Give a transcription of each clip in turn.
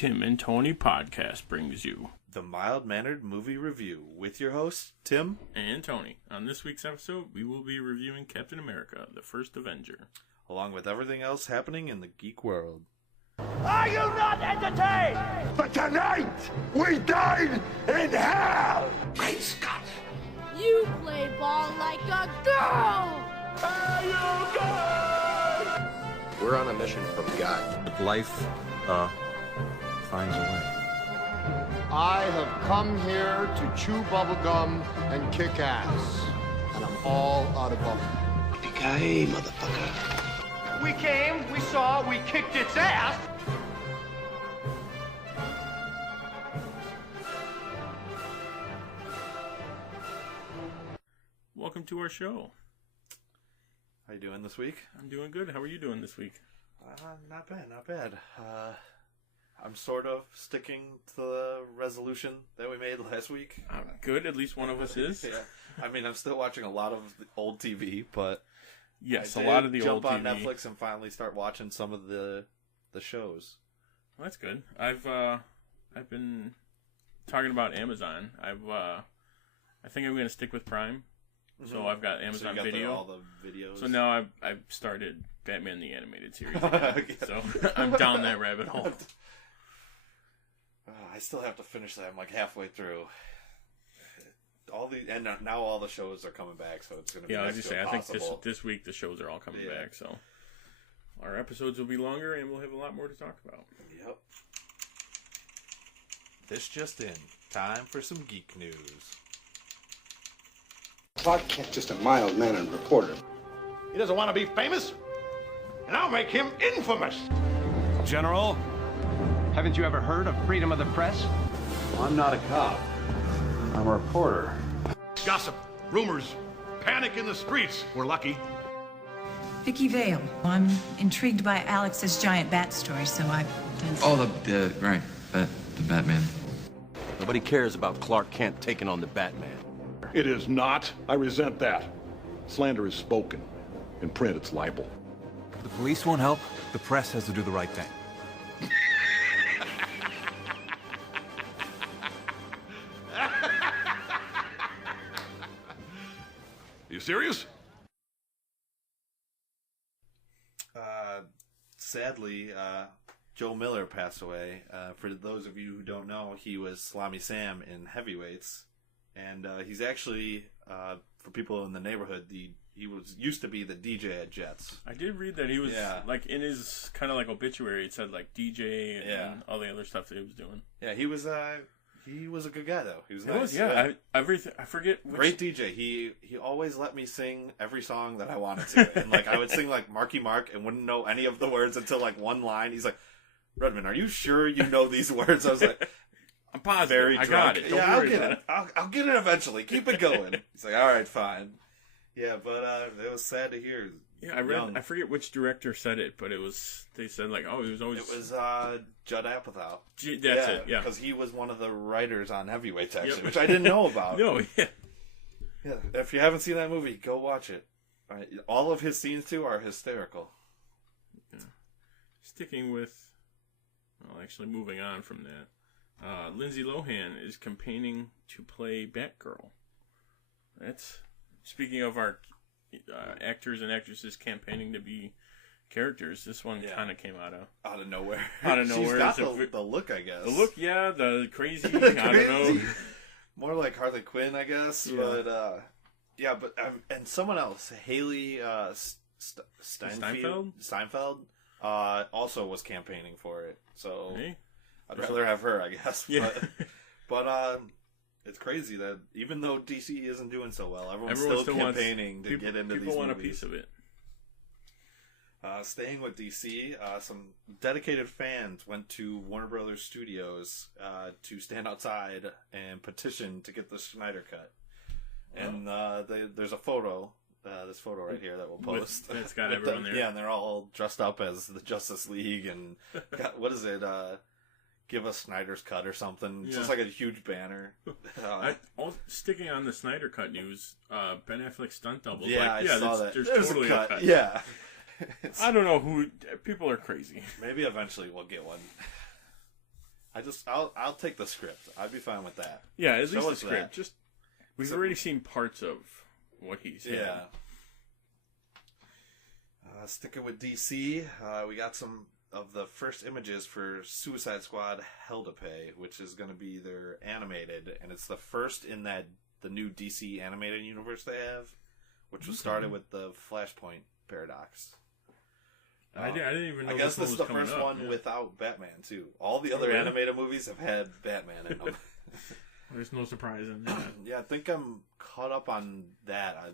Tim and Tony podcast brings you the mild-mannered movie review with your hosts, Tim and Tony. On this week's episode, we will be reviewing Captain America, the First Avenger, along with everything else happening in the geek world. Are you not entertained? But tonight, we dine in hell! Great Scott! You play ball like a girl! Are you good? We're on a mission from God. Life, finds a way. I have come here to chew bubblegum and kick ass. And I'm all out of bubblegum. Yippee-ki-yay, motherfucker. We came, we saw, we kicked its ass! Welcome to our show. How you doing this week? I'm doing good. How are you doing this week? Not bad. I'm sort of sticking to the resolution that we made last week. Good, at least one of us is. Yeah. I mean, I'm still watching a lot of the old TV, but yes, a lot of the old TV. Jump on Netflix and finally start watching some of the shows. Well, that's good. I've been talking about Amazon. I think I'm going to stick with Prime. So I've got Amazon Video. All the videos. So now I've started Batman the Animated Series again. So I'm down that rabbit hole. I still have to finish that. I'm like halfway through. Now all the shows are coming back, so it's going to be as you say, I think this week the shows are all coming back. So our episodes will be longer, and we'll have a lot more to talk about. Yep. This just in. Time for some geek news. Clark Kent's just a mild-mannered reporter. He doesn't want to be famous, and I'll make him infamous! General, haven't you ever heard of freedom of the press? I'm not a cop. I'm a reporter. Gossip, rumors, panic in the streets. We're lucky. Vicky Vale. I'm intrigued by Alex's giant bat story, so I... Right, the Batman. Nobody cares about Clark Kent taking on the Batman. It is not. I resent that. Slander is spoken. In print, it's libel. The police won't help. The press has to do the right thing. You serious? Sadly, Joe Miller passed away. For those of you who don't know, he was Salami Sam in Heavyweights. And he's actually, for people in the neighborhood, he used to be the DJ at Jets. I did read that he was, like, in his kind of like obituary, it said, like, DJ and all the other stuff that he was doing. Yeah, he was a good guy, though. He was nice. I forget which... Great DJ. He always let me sing every song that I wanted to. And, like, I would sing, like, Marky Mark and wouldn't know any of the words until, like, one line. He's like, Redmond, are you sure you know these words? I was like... I'm positive. I got it. I'll get it. I'll get it eventually. Keep it going. He's like, all right, fine. Yeah, but it was sad to hear. Yeah, I read. I forget which director said it, but it was. They said like, oh, he was always. It was Judd Apatow. That's it. Yeah, because he was one of the writers on Heavyweights, actually, which I didn't know about. No, yeah. Yeah, if you haven't seen that movie, go watch it. All of his scenes too are hysterical. Yeah. Sticking with, actually moving on from that. Lindsay Lohan is campaigning to play Batgirl. That's speaking of our actors and actresses campaigning to be characters. This one kind of came out of nowhere. She's got the look, I guess. The look, yeah, the crazy. I don't know. More like Harley Quinn, I guess. Yeah. But and someone else, Haley Steinfeld, also was campaigning for it. So. Hey. I'd rather have her, I guess. Yeah. But it's crazy that even though DC isn't doing so well, everyone's still campaigning to get into these movies. People want a piece of it. Staying with DC, some dedicated fans went to Warner Brothers Studios to stand outside and petition to get the Snyder Cut. And there's a photo, this photo right here that we'll post. It's got everyone there. Yeah, and they're all dressed up as the Justice League and what is it? Give us Snyder's Cut or something. It's just like a huge banner. Sticking on the Snyder Cut news, Ben Affleck's stunt double. Yeah, I saw that. There's totally a cut. Yeah. I don't know who... People are crazy. Maybe eventually we'll get one. I'll take the script. I'd be fine with that. Yeah, at Show least the us script. that. Just we've already seen parts of what he's had. Yeah. Sticking with DC, we got some of the first images for Suicide Squad Hell to Pay, which is going to be their animated, and it's the first in the new DC animated universe they have, which was started with the Flashpoint paradox. I didn't even know I guess this is the coming first up, one yeah. without Batman, too. All the other really? animated movies have had Batman in them. There's no surprise in that. Yeah, I think I'm caught up on that. I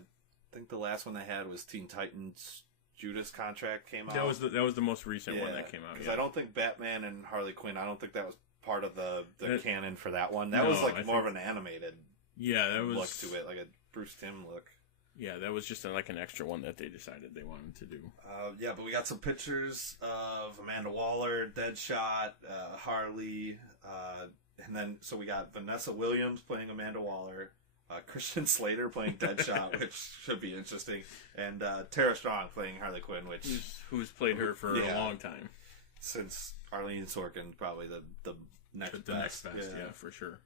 think the last one they had was Teen Titans Judas Contract came out. That was the most recent one that came out. Because Yeah. I don't think Batman and Harley Quinn, I don't think that was part of the canon for that one. That No, was like I more think- of an animated that was look to it, like a Bruce Timm look. Yeah, that was just like an extra one that they decided they wanted to do. Yeah, but we got some pictures of Amanda Waller, Deadshot, Harley, and then so we got Vanessa Williams playing Amanda Waller, Christian Slater playing Deadshot, which should be interesting, and Tara Strong playing Harley Quinn, which who's played her for a long time, since Arlene Sorkin, probably the next next best, yeah, for sure.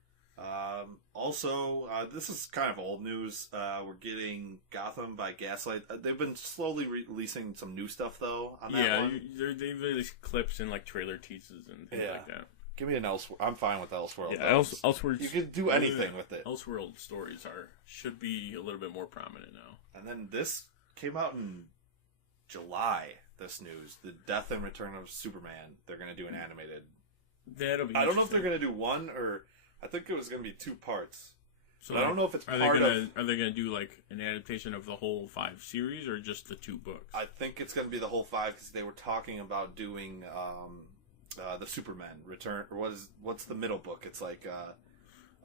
Also, this is kind of old news. We're getting Gotham by Gaslight. They've been slowly releasing some new stuff though. On that one. They release clips and like trailer teases and things like that. Give me an Elseworld. I'm fine with Elseworld. Yeah, Elseworld. You can do anything with it. Elseworld stories should be a little bit more prominent now. And then this came out in July. This news, the Death and Return of Superman. They're going to do an animated. That'll be. I don't know if they're going to do one or. I think it was going to be 2 parts. So I don't know if it's Are they going to do like an adaptation of the whole 5 series or just the 2 books? I think it's going to be the whole 5 because they were talking about doing the Superman Return. Or what's the middle book? It's like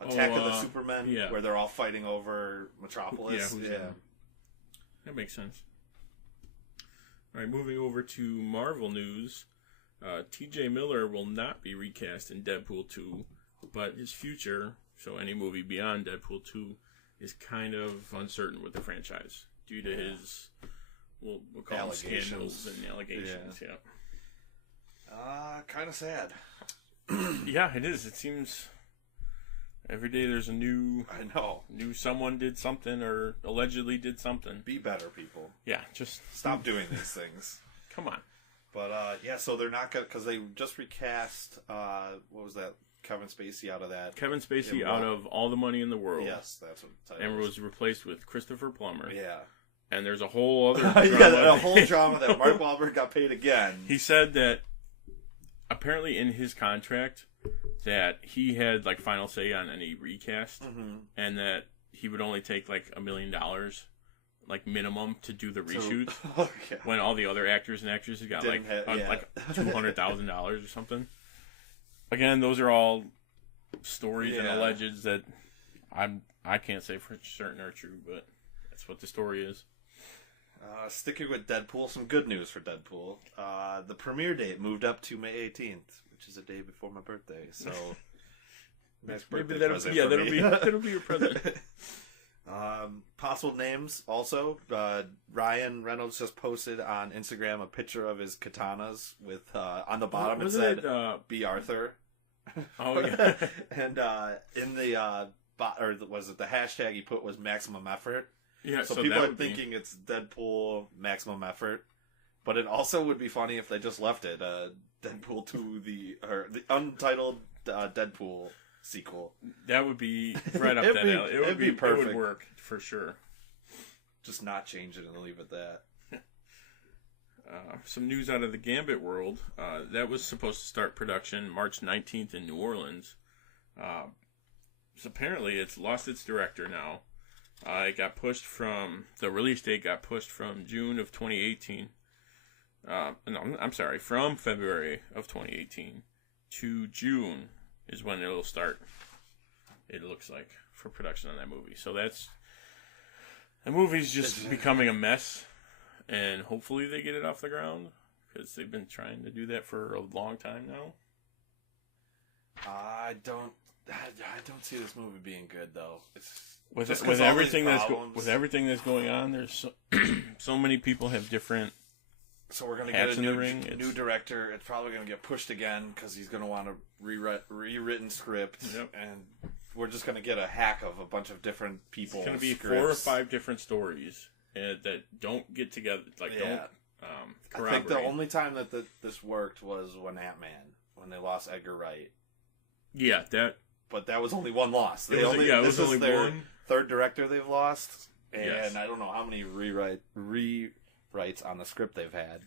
Attack of the Supermen, where they're all fighting over Metropolis. Yeah. That makes sense. All right, moving over to Marvel news. T.J. Miller will not be recast in Deadpool 2. But his future, so any movie beyond Deadpool 2, is kind of uncertain with the franchise due to his, we'll call them scandals and allegations. Yeah. Kind of sad. Yeah, it is. It seems every day there's a new. I know. New someone did something or allegedly did something. Be better, people. Yeah, just stop doing these things. Come on. But so they're not gonna because they just recast. What was that? Kevin Spacey out of that. Kevin Spacey out of All the Money in the World. Yes, that's what the title and was replaced with Christopher Plummer. Yeah. And there's a whole other drama. A whole drama that Mark Wahlberg got paid again. He said that apparently in his contract that he had like final say on any recast and that he would only take like $1 million like minimum to do the reshoots when all the other actors and actresses got like $200,000 or something. Again, those are all stories and allegeds that I can't say for certain are true, but that's what the story is. Sticking with Deadpool, some good news for Deadpool. The premiere date moved up to May 18th, which is a day before my birthday. So nice birthday present for me. That'll be your present. Possible names also. Ryan Reynolds just posted on Instagram a picture of his katanas with on the bottom it said B. Arthur. Oh yeah. And in the was it the hashtag he put was maximum effort. Yeah, so people are thinking it's Deadpool maximum effort, but it also would be funny if they just left it Deadpool 2 the untitled Deadpool sequel. That would be right up that alley. It would be perfect. It would work for sure. Just not change it and leave it that. Some news out of the Gambit world. That was supposed to start production March 19th in New Orleans. So apparently it's lost its director now. It got pushed from the release date got pushed from June of 2018. No, I'm sorry, from February of 2018 to June is when it'll start. It looks like for production on that movie. So the movie's just becoming a mess, and hopefully they get it off the ground because they've been trying to do that for a long time now. I don't see this movie being good though. It's with everything that's going on. There's so many people have different So we're going to hats get in a the ring. new director. It's probably going to get pushed again because he's going to want a rewritten script. Yep. And we're just going to get a hack of a bunch of different people. It's going to be 4 or 5 different stories that don't get together. Like, don't corroborate. I think the only time that this worked was when Ant-Man, when they lost Edgar Wright. Yeah, that. But that was only one loss. It was only their one. Third director they've lost. And Yes. I don't know how many rewrites on the script they've had.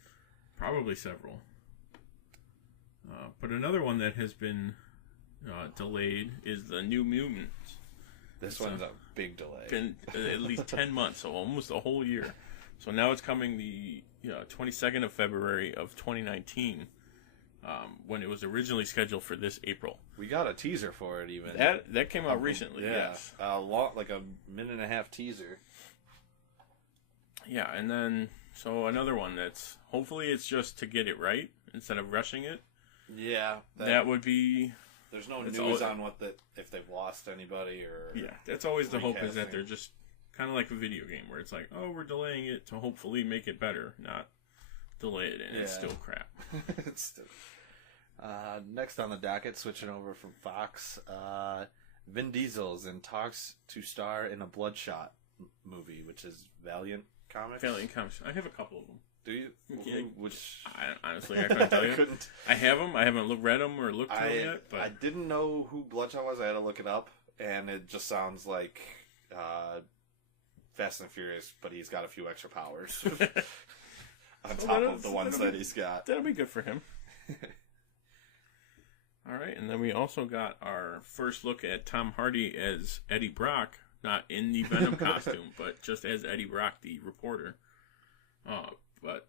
Probably several. But another one that has been delayed is the New Mutants. This one's a big delay. Been at least 10 months, so almost a whole year. So now it's coming the 22nd of February of 2019, when it was originally scheduled for this April. We got a teaser for it even. That came out recently. Yeah, Yes. like a minute and a half teaser. Yeah, and then so another one that's hopefully it's just to get it right instead of rushing it. Yeah, that would be. There's no news on if they've lost anybody or. Yeah, that's always the hope, is that recasting. they're just kind of like a video game where it's like, oh, we're delaying it to hopefully make it better, not delay it and it's still crap. It's still. Next on the docket, switching over from Fox, Vin Diesel's in talks to star in a Bloodshot movie, which is Valiant Comics. Valiant Comics. I have a couple of them. Do you? Yeah. Which Honestly, I couldn't tell you. I have them. I haven't read them or looked through them yet. But I didn't know who Bloodshot was. I had to look it up, and it just sounds like Fast and Furious, but he's got a few extra powers on top of the ones that he's got. That'll be good for him. All right, and then we also got our first look at Tom Hardy as Eddie Brock, not in the Venom costume, but just as Eddie Brock, the reporter. But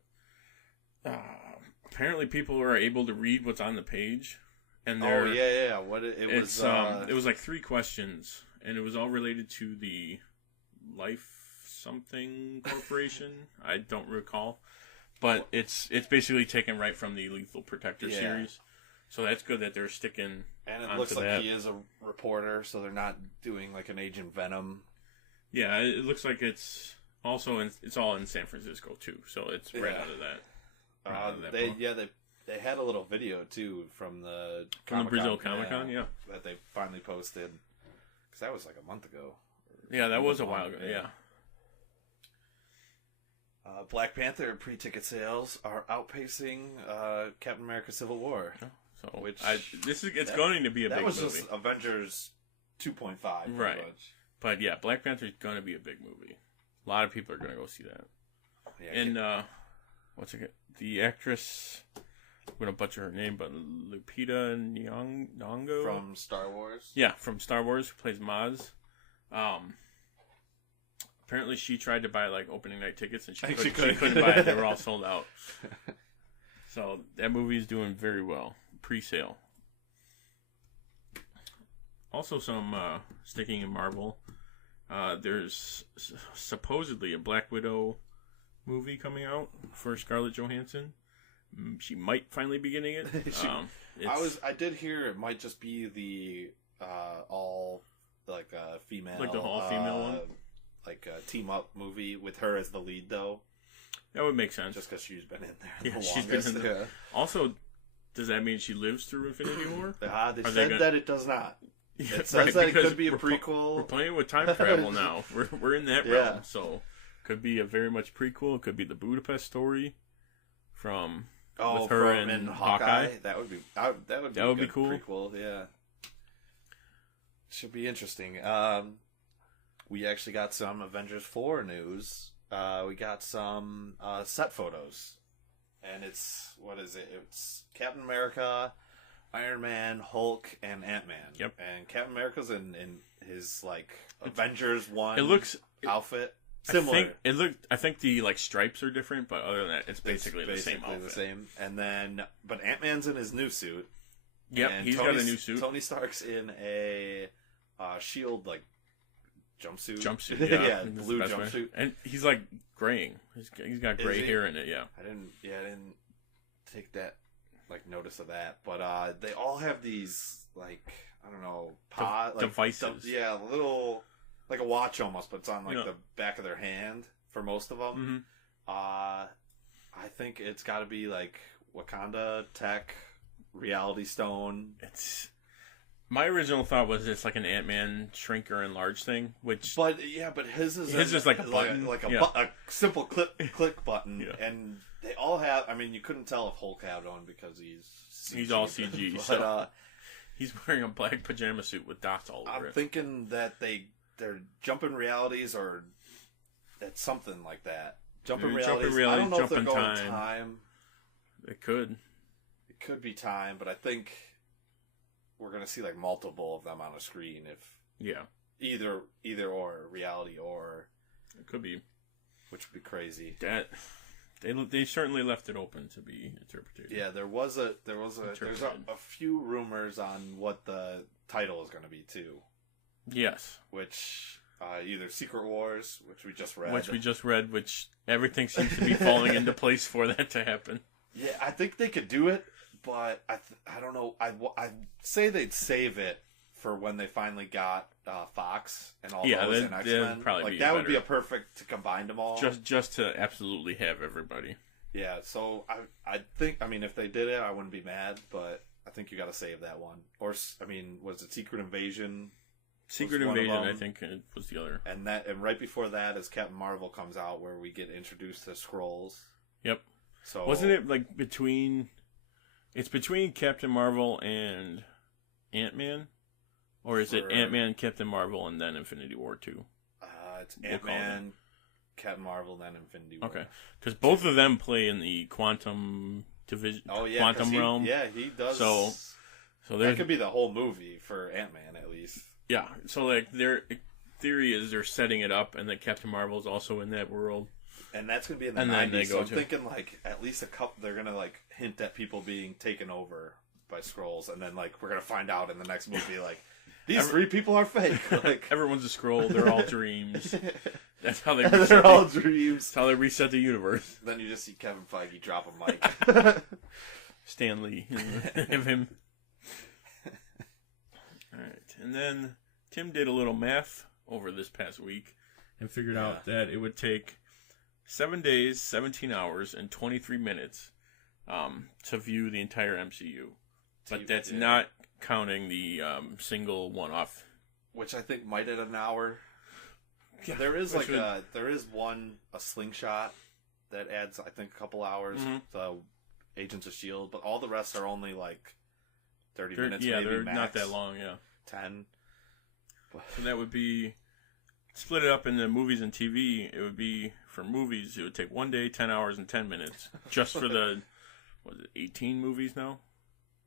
apparently people are able to read what's on the page, and what it was like 3 questions, and it was all related to the Life something corporation. I don't recall, but it's basically taken right from the Lethal Protector series. So that's good that they're sticking. And it looks like he is a reporter, so they're not doing like an Agent Venom. Yeah, it looks like it's also it's all in San Francisco too, so it's right out of that. They had a little video too from the Brazil Comic-Con, that they finally posted, because that was like a month ago. Yeah, that was a while ago. Yeah. Black Panther pre-ticket sales are outpacing Captain America: Civil War. So it's going to be a big movie. That was just Avengers 2.5, right? Much. But yeah, Black Panther is going to be a big movie. A lot of people are going to go see that. Yeah, and what's it? The actress, I'm going to butcher her name, but Lupita Nyong'o from Star Wars. Yeah, from Star Wars, who plays Maz. Apparently, she tried to buy like opening night tickets, and she couldn't buy it. They were all sold out. So that movie is doing very well, pre-sale. Also, some sticking in Marvel. There's supposedly a Black Widow movie coming out for Scarlett Johansson. She might finally be getting it. I did hear it might just be the all like female, like the all female one, like a team up movie with her as the lead though. That would make sense. Just because she's been in there. Yeah, she's been in there. Yeah. Also, does that mean she lives through Infinity War? They said that it does not. It says that it could be a prequel. We're playing with time travel now. We're in that realm, so could be a very much prequel. It could be the Budapest story from with her and Hawkeye. That would be cool. Prequel, yeah. Should be interesting. We actually got some Avengers 4 news. We got some set photos, and it's It's Captain America, Iron Man, Hulk, and Ant-Man. Yep. And Captain America's in his like Avengers 1 outfit. Similar. I think the like stripes are different, but other than that, it's basically the same outfit. The same. And then, but Ant-Man's in his new suit. Yep, he's got a new suit. Tony Stark's in a shield like jumpsuit. Yeah, blue jumpsuit. And he's like graying. He's got gray hair in it. Yeah. I didn't take that notice of that. But they all have these like I don't know devices. Little like a watch almost, but it's on the back of their hand for most of them. Mm-hmm. I think it's got to be like Wakanda tech, Reality Stone. My original thought was it's like an Ant-Man shrink or enlarge thing, but his is like a button, a simple click button, and they all have. I mean, you couldn't tell if Hulk had one because he's all CG. But he's wearing a black pajama suit with dots all over it. I'm thinking that they're jumping realities or that's something like that. Jumping realities. I don't know if they're going time. It could be time, but I think we're gonna see like multiple of them on a screen. Either or reality or it could be, which would be crazy. That they certainly left it open to be interpreted. Yeah, there's a few rumors on what the title is going to be too. Yes, which either Secret Wars, which we just read, which everything seems to be falling into place for that to happen. Yeah, I think they could do it, but I don't know. I'd say they'd save it for when they finally got Fox and all those and X-Men. Probably that would be a perfect to combine them all. Just to absolutely have everybody. Yeah, so I think, I mean, if they did it, I wouldn't be mad, but I think you got to save that one. Or, I mean, was it Secret Invasion? Secret Invasion, I think it was the other. And right before that is Captain Marvel comes out, where we get introduced to Skrulls. Yep. So wasn't it like between Captain Marvel and Ant-Man? Or is it Ant-Man, Captain Marvel, and then Infinity War 2? It's Ant-Man, Captain Marvel, then Infinity War. Okay. Because both of them play in the quantum division, quantum realm. Yeah, he does. So that could be the whole movie for Ant-Man, at least. Yeah, so like their theory is they're setting it up, and that Captain Marvel is also in that world. And that's going to be in the 90s, so I'm thinking like at least a couple, they're going to like hint at people being taken over by Skrulls, and then like we're going to find out in the next movie like, these three people are fake. Like everyone's a Skrull. They're all dreams. That's how they. They're all dreams. That's how they reset the universe. Then you just see Kevin Feige drop a mic. Stan Lee, have him. All right, and then Tim did a little math over this past week and figured out that it would take 7 days, 17 hours, and 23 minutes to view the entire MCU. But that's not counting the single one-off, which I think might add an hour. Yeah, there is a slingshot that adds I think a couple hours. Mm-hmm. The Agents of S.H.I.E.L.D., but all the rest are only like 30 minutes. Yeah, maybe they're max. not that long. Yeah, 10. So that would be split it up into movies and TV. It would be for movies. It would take 1 day, 10 hours, and 10 minutes just for the 18 movies now.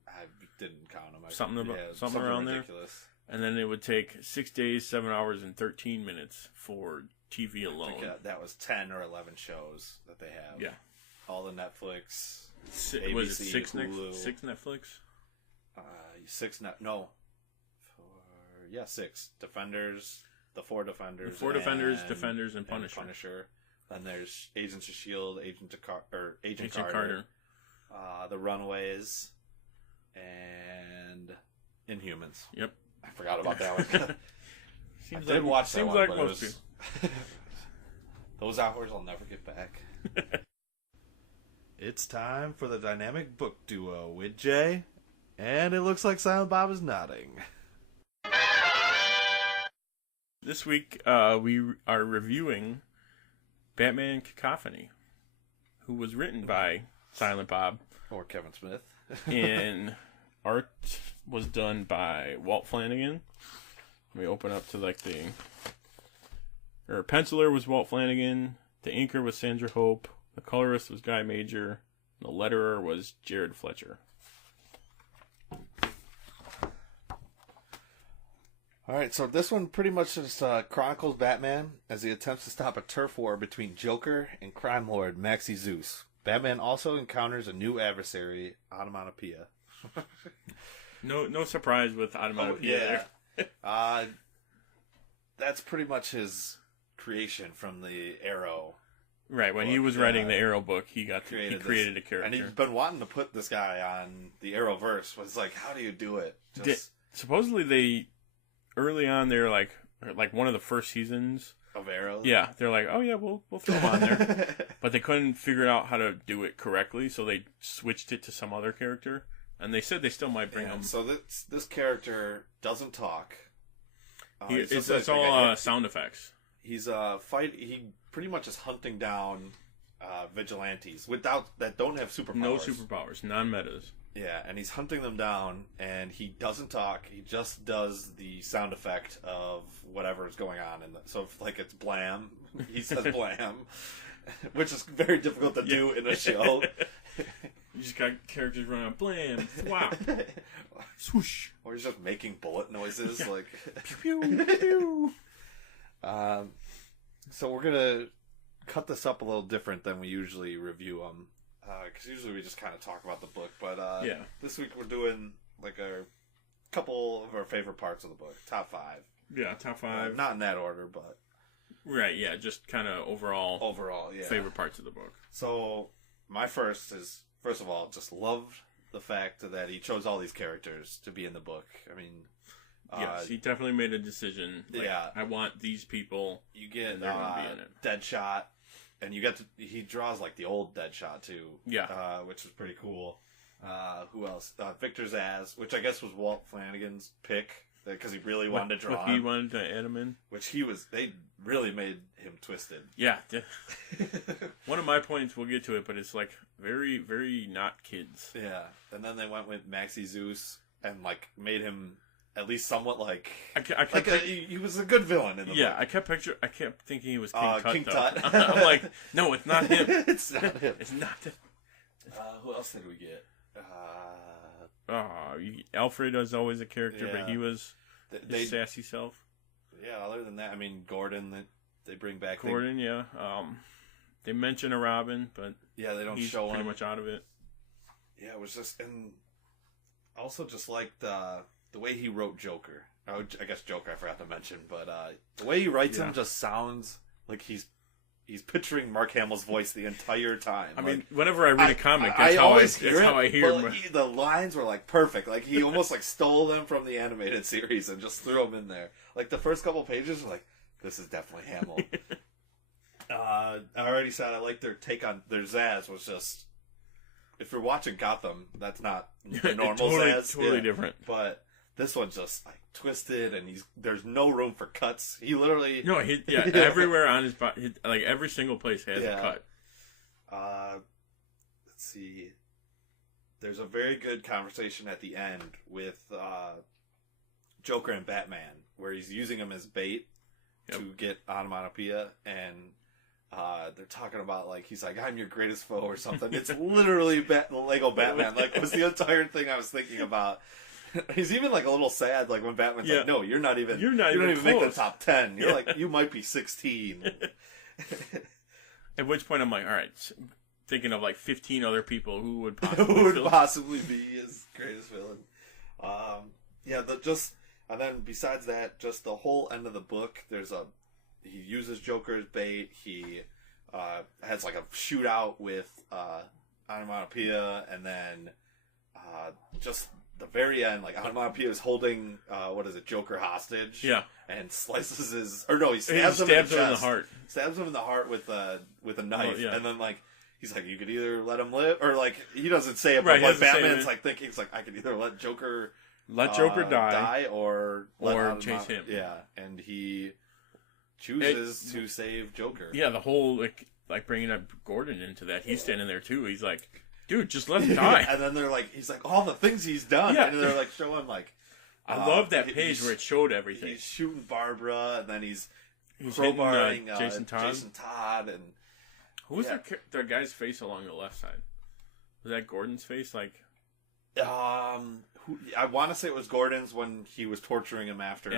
I didn't count them. Something around ridiculous. There. And then it would take 6 days, 7 hours, and 13 minutes for TV alone. I think, that was 10 or 11 shows that they have. Yeah. All the Netflix, ABC, was it six Hulu. Six Netflix? Six. Defenders, the four Defenders. Defenders, and Punisher. Then there's Agents of S.H.I.E.L.D., Agent Carter. The Runaways. And Inhumans. Yep. I forgot about that one. Seems like most people. Those hours I'll never get back. It's time for the dynamic book duo with Jay, and it looks like Silent Bob is nodding. This week we are reviewing Batman Cacophony, who was written by Silent Bob. Or Kevin Smith. And art was done by Walt Flanagan. Let me open up to penciler was Walt Flanagan. The inker was Sandra Hope. The colorist was Guy Major. The letterer was Jared Fletcher. Alright, so this one pretty much just chronicles Batman as he attempts to stop a turf war between Joker and crime lord Maxie Zeus. Batman also encounters a new adversary, Onomatopoeia. No surprise with Onomatopoeia. Yeah. That's pretty much his creation from the Arrow. Right, when he was writing the Arrow book, he created a character. And he's been wanting to put this guy on the Arrowverse. Was like, how do you do it? Supposedly early on, they're like one of the first seasons, Of arrows? Yeah, they're like, oh yeah, we'll throw them on there. But they couldn't figure out how to do it correctly, so they switched it to some other character. And they said they still might bring them. So this character doesn't talk. It's all sound effects. He's he pretty much is hunting down vigilantes that don't have superpowers. No superpowers, non-metas. Yeah, and he's hunting them down, and he doesn't talk. He just does the sound effect of whatever is going on. So if, like, it's blam, he says blam, which is very difficult to do in a show. You just got characters running around, blam, thwap, swoosh. Or he's just making bullet noises, like... Pew, pew, pew. So we're going to cut this up a little different than we usually review them. Because usually we just kind of talk about the book. But this week we're doing like a couple of our favorite parts of the book. Top 5. Yeah, top 5. Not in that order, but... Right, yeah, just kind of overall, yeah. favorite parts of the book. So my first of all, just loved the fact that he chose all these characters to be in the book. I mean... yes, he definitely made a decision. Like, yeah. I want these people. You get they're going to be in it. Deadshot. And you get to, he draws like the old Deadshot too. Yeah. Which is pretty cool. Who else? Victor Zsasz, which I guess was Walt Flanagan's pick because he really wanted to draw him. He wanted to add him in. Which they really made him twisted. Yeah. One of my points, we'll get to it, but it's like very, very not kids. Yeah. And then they went with Maxie Zeus and like made him at least somewhat like he was a good villain in the book. I kept thinking he was King Tut. King Tut. I'm like, no, it's not him. It's not him. It's not him. Who else did we get? Alfred was always a character, but he was his sassy self. Yeah. Other than that, I mean, Gordon. That they bring back. Gordon, yeah. They mention a Robin, but they don't he's show pretty him. much out of it. Yeah, it was just and also just like the way he wrote Joker. I guess Joker I forgot to mention, but the way he writes him just sounds like he's picturing Mark Hamill's voice the entire time. I mean, whenever I read a comic, that's how I hear him. The lines were like perfect. Like he almost like stole them from the animated series and just threw them in there. Like the first couple pages were like, this is definitely Hamill. I already said I like their take on their Zsasz was just. If you're watching Gotham, that's not the normal Zsasz. Totally different. But this one's just like twisted, and there's no room for cuts. He literally everywhere on his body, like every single place has a cut. Let's see. There's a very good conversation at the end with Joker and Batman, where he's using him as bait to get onomatopoeia, and they're talking about like he's like, I'm your greatest foe or something. It's literally Lego Batman. Like it was the entire thing I was thinking about. He's even like a little sad, like when Batman's like, "No, you don't even make the top 10. You're like, you might be 16." At which point I'm like, all right, thinking of like 15 other people who would possibly be his greatest villain. And then besides that, just the whole end of the book, he uses Joker as bait. He has like a shootout with onomatopoeia, and then just. The very end, like onomatopoeia is holding Joker hostage, and slices he stabs him in the heart, stabs him in the heart with a knife, and then like he's like, you could either let him live, or like he doesn't say it, but like Batman's like thinking, he's like, I could either let Joker die, or chase him, and he chooses to save Joker. Yeah, the whole like bringing up Gordon into that, he's standing there too. He's like, dude, just let him die. And then they're like, he's like, all the things he's done. And they're like, showing like, I love that page where it showed everything. He's shooting Barbara, and then he's crowbarring Jason Todd, and who was the guy's face along the left side? Was that Gordon's face? Like, I want to say it was Gordon's when he was torturing him after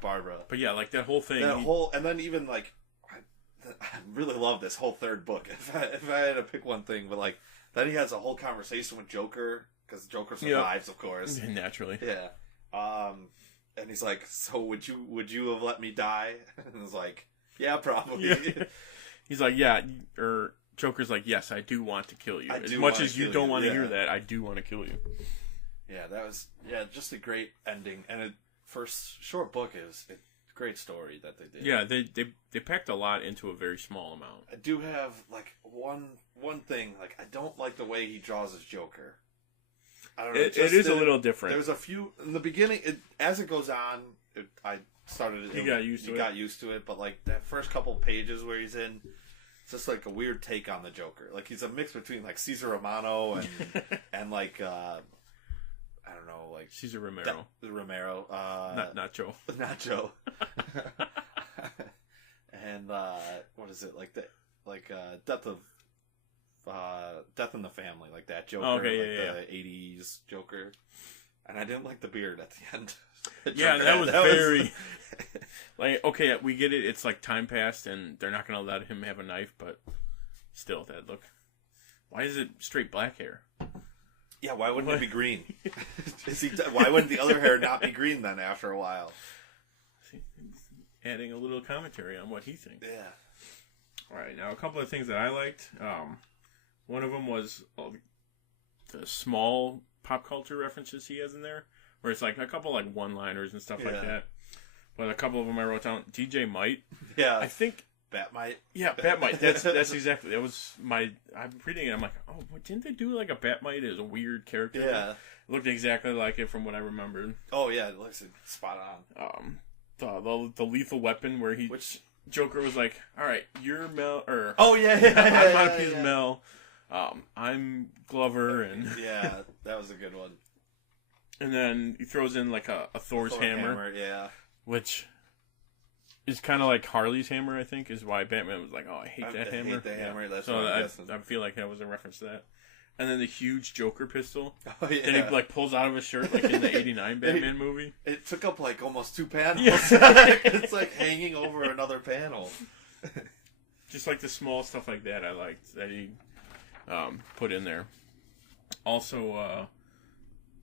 Barbara. But yeah, like that whole thing. And then even like, I really love this whole third book. If I had to pick one thing, but like. Then he has a whole conversation with Joker, because Joker survives, of course. Naturally. Yeah. And he's like, so would you have let me die? And he's like, yeah, probably. Yeah. He's like, or Joker's like, yes, I do want to kill you. As much as you don't want to hear that, I do want to kill you. Yeah, that was, just a great ending. And for a short book, it was a great story that they did. Yeah, they packed a lot into a very small amount. I do have like one thing. Like, I don't like the way he draws his Joker. I don't know. It is a little different. There's a few in the beginning. As it goes on, I started. You got used to it. Got used to it, but like that first couple pages where he's in, it's just like a weird take on the Joker. Like, he's a mix between like Cesar Romano and and like I don't know, like Cesar Romero. Romero. Not Joe. Not Joe. And what is it, like Death in the Family, like that Joker, the 80s Joker. And I didn't like the beard at the end. Yeah, that was very like, okay, we get it. It's like time passed, and they're not going to let him have a knife, but still, that look. Why is it straight black hair? Yeah, why wouldn't it be green? Why wouldn't the other hair not be green then after a while? Adding a little commentary on what he thinks. Yeah. All right, now a couple of things that I liked. One of them was the small pop culture references he has in there, where it's like a couple like one-liners and stuff like that. But a couple of them I wrote down. DJ Might. Yeah. I think Batmite. Yeah, Batmite. That's exactly. That was my. I'm reading it. I'm like, oh, didn't they do like a Batmite as a weird character? Yeah. It looked exactly like it from what I remembered. Oh yeah, it looks spot on. The lethal weapon where Joker was like, all right, you're Mel, or I'm Monte's Mel. I'm Glover, and yeah, that was a good one. And then he throws in like a Thor's hammer, which is kind of like Harley's hammer. I think is why Batman was like, "Oh, I hate that hammer." Hate the hammer. That's so what I'm guessing. I feel like that was a reference to that. And then the huge Joker pistol that he like pulls out of his shirt, like in the '89 Batman movie. It took up like almost 2 panels. Yeah. It's like hanging over another panel. Just like the small stuff like that, I liked that he put in there. Also,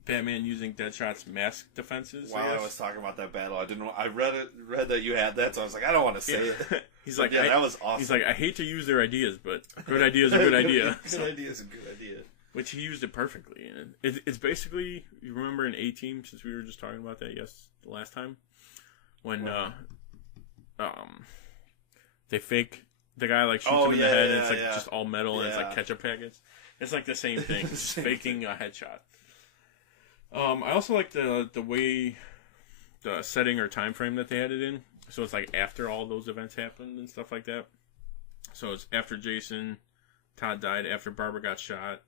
Batman using Deadshot's mask defenses. While I was talking about that battle, I read that you had that, so I was like, I don't want to say it. He's like, that was awesome. He's like, I hate to use their ideas, but a good idea is a good idea. Good idea is a good idea. Which he used it perfectly. And it's basically, you remember in A-Team, since we were just talking about that the last time, when they fake the guy like shoots him in the head, and it's like just all metal, and it's like ketchup packets. It's like the same thing, faking a headshot. I also like the way the setting or time frame that they had it in. So it's like after all those events happened and stuff like that. So it's after Jason, Todd died, after Barbara got shot.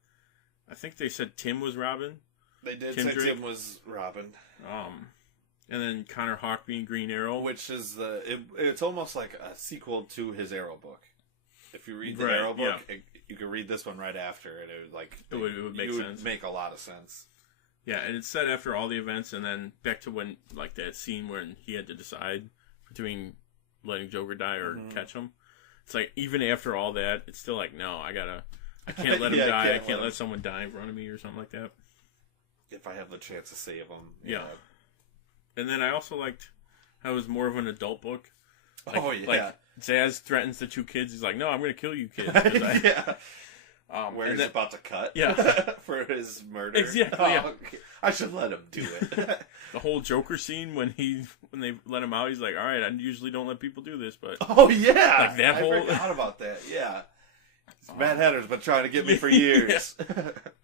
I think they said Tim was Robin. They did say Drake. Tim was Robin. And then Connor Hawke being Green Arrow. Which is it's almost like a sequel to his Arrow book. If you read the Arrow book, you could read this one right after, and it would make sense. Would make a lot of sense. Yeah, and it's set after all the events, and then back to when, like, that scene when he had to decide between letting Joker die or catch him. It's like, even after all that, it's still like, no, I can't let him die. I can't let someone die in front of me or something like that. If I have the chance to save him. Yeah. And then I also liked how it was more of an adult book. Like, Like, Zaz threatens the 2 kids. He's like, no, I'm going to kill you kids. Where he's about to cut for his murder. Exactly. I should let him do it. The whole Joker scene when they let him out, he's like, all right, I usually don't let people do this, but like that I forgot about that. Yeah, Mad Hatter's been trying to get me for years.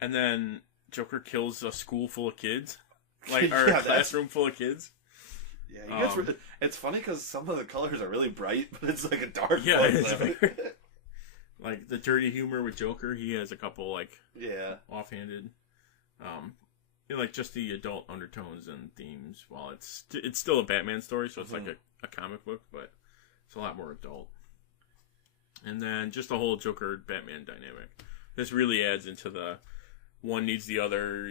And then Joker kills a school full of kids, or a classroom full of kids. Yeah, it's funny because some of the colors are really bright, but it's like a dark. Yeah, it's very, like the dirty humor with Joker. He has a couple offhanded, like just the adult undertones and themes. While it's still a Batman story, so it's like a comic book, but it's a lot more adult. And then just the whole Joker Batman dynamic. This really adds into the one needs the other.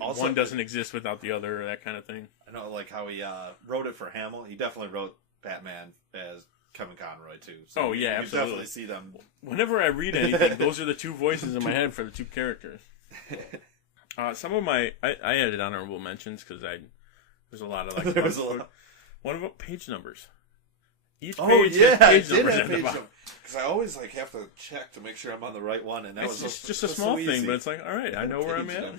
Also, one doesn't exist without the other. That kind of thing. I know, like how he wrote it for Hamill. He definitely wrote Batman as Kevin Conroy too. So absolutely. You definitely see them. Whenever I read anything, those are the 2 voices in my head for the 2 characters. Some of my I added honorable mentions because there's a lot of like one of them page numbers. Each page has page numbers at the bottom. Because I always have to check to make sure I'm on the right one, and that was just a small thing, but it's like, all right, I know where I'm at.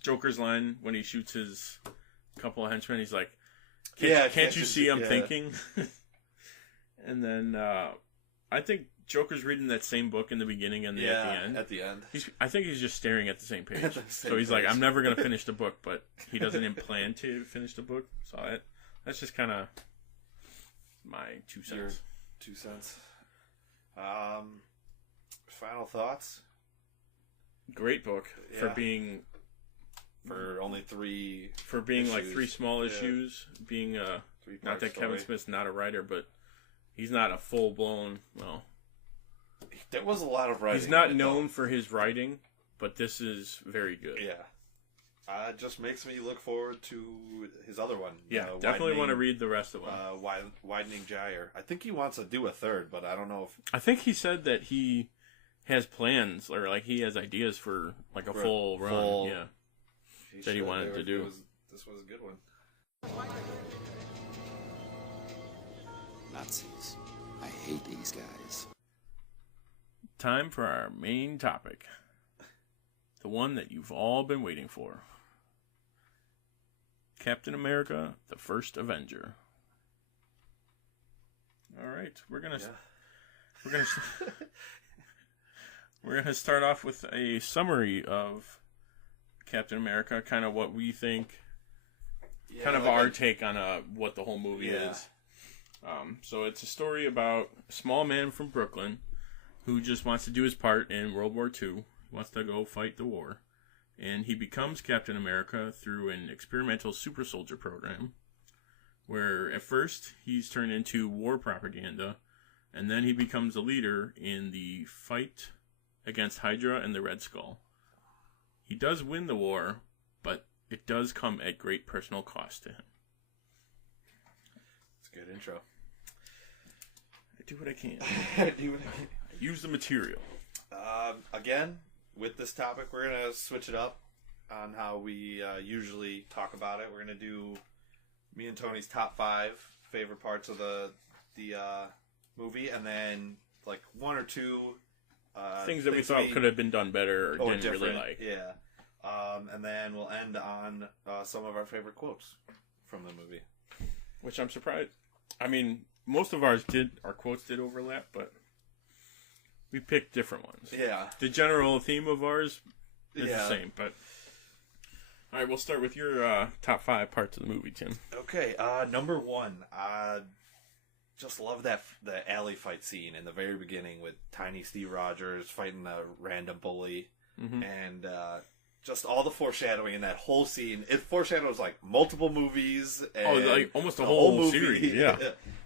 Joker's line when he shoots his couple of henchmen. He's like, Yeah, can't you see I'm yeah. thinking? And then I think Joker's reading that same book in the beginning and at the end. At the end. I think he's just staring at the same page. At the same So he's like, page. I'm never going to finish the book, but he doesn't plan to finish the book. So that's just kind of my 2 cents. Your 2 cents. Final thoughts? Great book for Yeah. being... For only 3 For being like issues. 3 small Yeah. issues. Being, Three-part not that Kevin story. Smith's not a writer, but he's not a full-blown... Well, There was a lot of writing. he's not in it, known for his writing, but this is very good. though. Yeah. It just makes me look forward to his other one. Yeah, definitely want to read the rest of them. Widening Gyre. I think he wants to do a third, but I don't know if... I think he said that he has plans, or like he has ideas for like a full run. Yeah. That he wanted to do. This was a good one. Nazis. I hate these guys. Time for our main topic. The one that you've all been waiting for. Captain America, the First Avenger. All right, we're gonna start off with a summary of Captain America, kind of what we think, kind of our take on what the whole movie is. So it's a story about a small man from Brooklyn who just wants to do his part in World War II. He wants to go fight the war. And he becomes Captain America through an experimental super soldier program, where at first he's turned into war propaganda, and then he becomes a leader in the fight against Hydra and the Red Skull. He does win the war, but it does come at great personal cost to him. It's a good intro. I do what I can. I Use the material. Again, with this topic, we're going to switch it up on how we usually talk about it. We're going to do me and Tony's top 5 favorite parts of the movie, and then like 1 or 2 things that we thought could have been done better or didn't really like. Yeah. And then we'll end on some of our favorite quotes from the movie. Which I'm surprised. I mean, most of our quotes did overlap, but we picked different ones. Yeah. The general theme of ours is Yeah. the same, but... Alright, we'll start with your top 5 parts of the movie, Tim. Okay, number 1. Just love the alley fight scene in the very beginning with Tiny Steve Rogers fighting a random bully. Mm-hmm. And just all the foreshadowing in that whole scene. It foreshadows like multiple movies. And like almost a whole movie. series, yeah.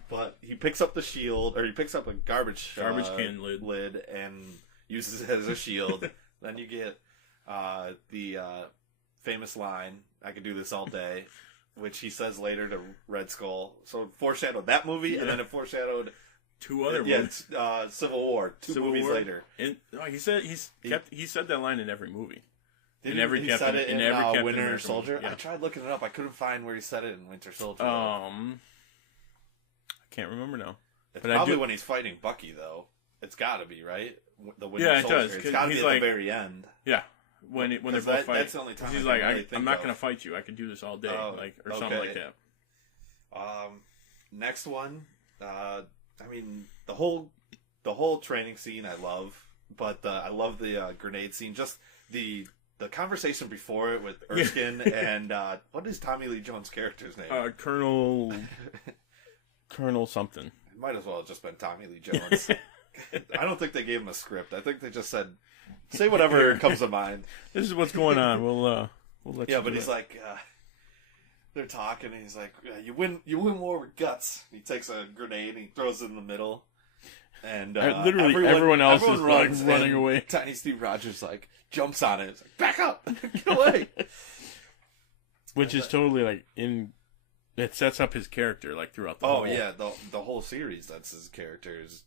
But he picks up the shield, or he picks up a garbage can lid and uses it as a shield. Then you get the famous line, "I could do this all day," which he says later to Red Skull. So it foreshadowed that movie, and then it foreshadowed 2 other movies. Civil War. 2 movies later. And he said that line in every movie. He said it in Captain Winter America Soldier? movie, yeah. I tried looking it up. I couldn't find where he said it in Winter Soldier. I can't remember now. It's but probably when he's fighting Bucky, though. It's got to be, right? The Winter Yeah, it Soldier. does. It's got to be at the very end. Yeah. When they're both fighting. That's the only time he's I like, can really think I'm not of. going to fight you. I can do this all day. Or something like that. Next one. I mean, the whole training scene I love, but I love the grenade scene. Just the conversation before it with Erskine and what is Tommy Lee Jones' character's name? Colonel something. It might as well have just been Tommy Lee Jones. I don't think they gave him a script. I think they just said, say whatever comes to mind. This is what's going on. We'll let you. Yeah, but he's like, they're talking, and he's like, you win war with guts. He takes a grenade and he throws it in the middle. And literally everyone else is runs, like running away. Tiny Steve Rogers like jumps on it. It's like, back up, get away. Which is totally like it sets up his character like throughout the whole. Yeah, the whole series. That's his character is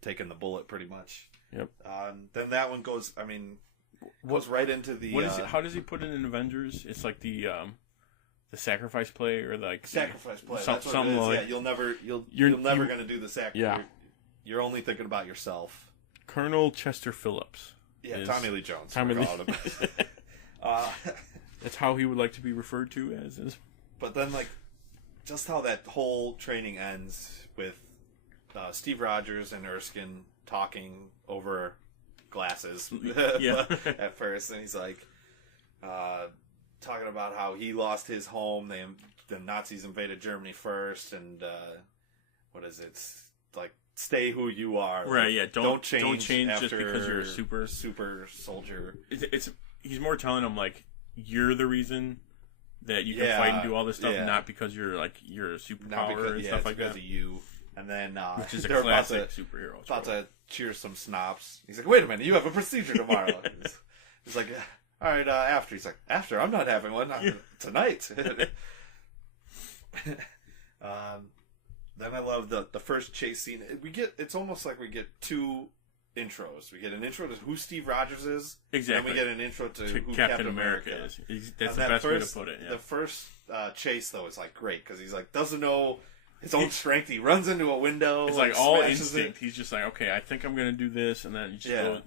taking the bullet pretty much. Yep. Then that one goes. I mean, goes right into the. How does he put it in Avengers? It's like the sacrifice play or like sacrifice play. That's what it is. Like, yeah, you're never going to do the sacrifice. Yeah. You're only thinking about yourself. Colonel Chester Phillips. Yeah, Tommy Lee Jones. Tommy Lee. That's how he would like to be referred to as. But then, like, just how that whole training ends with Steve Rogers and Erskine talking over glasses at first, and he's like talking about how he lost his home. The Nazis invaded Germany first, and what is it? Like, stay who you are. Right? Like, Yeah. Don't change after just because you're a super soldier. He's more telling him like you're the reason that you can fight and do all this stuff, not because you're a superpower and stuff like that. Because of you. And then which is a classic superhero. About to cheers some snobs. He's like, "Wait a minute, you have a procedure tomorrow." He's like, "All right, after." He's like, "After? I'm not having one. Tonight." Then I love the first chase scene. It's almost like we get two intros. We get an intro to who Steve Rogers is. Exactly. And we get an intro to who Captain America is. That's the best way to put it. Yeah. The first chase though is like great because he's like doesn't know his own strength. He runs into a window. It's like all instinct. He's just like, okay, I think I'm gonna do this, and then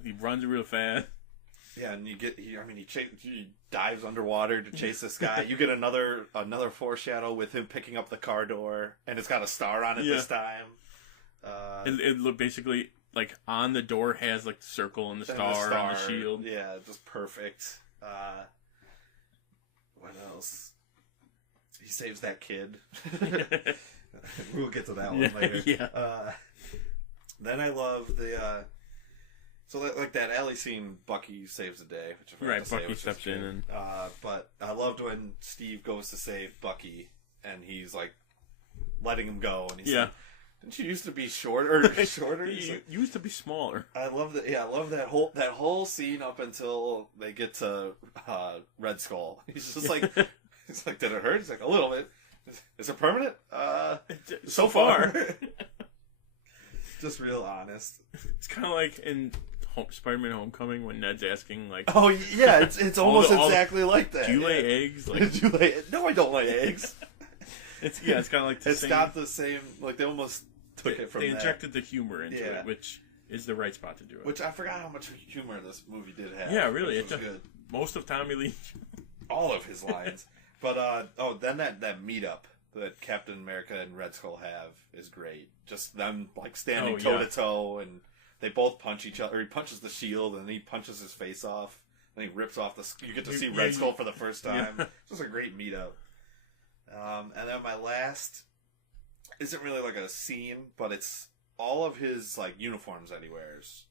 he runs real fast. Yeah, and he dives underwater to chase this guy. You get another foreshadow with him picking up the car door, and it's got a star on it this time. It looked basically like on the door has like the circle and the star on the shield. Yeah, just perfect. What else? He saves that kid. We'll get to that one later. Yeah. Then I love the like that alley scene. Bucky saves the day, which I forgot to say, Bucky steps in, and but I loved when Steve goes to save Bucky, and he's like letting him go, and he's like, "Didn't you used to be shorter? You used to be smaller." I love that. Yeah, I love that whole scene up until they get to Red Skull. He's just like, he's like, "Did it hurt?" He's like, "A little bit." Is it permanent? So far. Just real honest. It's kind of like in Spider-Man: Homecoming when Ned's asking, like, "Oh yeah, it's almost exactly like that." Do you lay eggs? Like, No, I don't lay eggs. It's kind of like the same. It's got the same. Like they almost took it from. They injected the humor into it, which is the right spot to do it. Which I forgot how much humor this movie did have. Yeah, really, it's good. Most of Tommy Lee, all of his lines. But then that meetup that Captain America and Red Skull have is great. Just them like standing toe to toe, and they both punch each other. He punches the shield, and he punches his face off, and he rips off the. You get to see Red Skull for the first time. Yeah. It's just a great meetup. And then my last isn't really like a scene, but it's all of his like uniforms that he wears.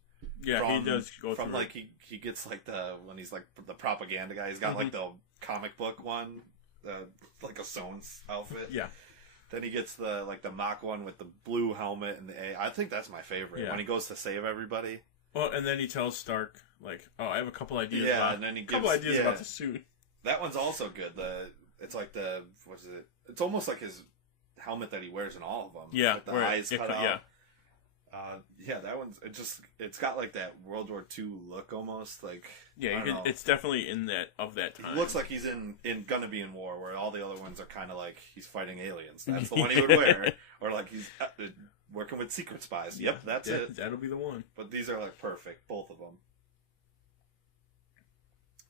Yeah, he does go from through like he gets like when he's like the propaganda guy. He's got like the comic book one. Like a Sones outfit. Yeah. Then he gets the mock one with the blue helmet and the A. I think that's my favorite when he goes to save everybody. Well, and then he tells Stark like, "Oh, I have a couple ideas. Yeah, and then he gives ideas about the suit." That one's also good. It's like what is it? It's almost like his helmet that he wears in all of them. Yeah, with the eyes cut out. Yeah. That one's it's got like that World War II look almost like. Yeah, it's definitely in that time. It looks like he's in Gonna Be in War, where all the other ones are kind of like he's fighting aliens. That's the one he would wear, or like he's working with secret spies. Yep, that's it. That'll be the one. But these are like perfect, both of them.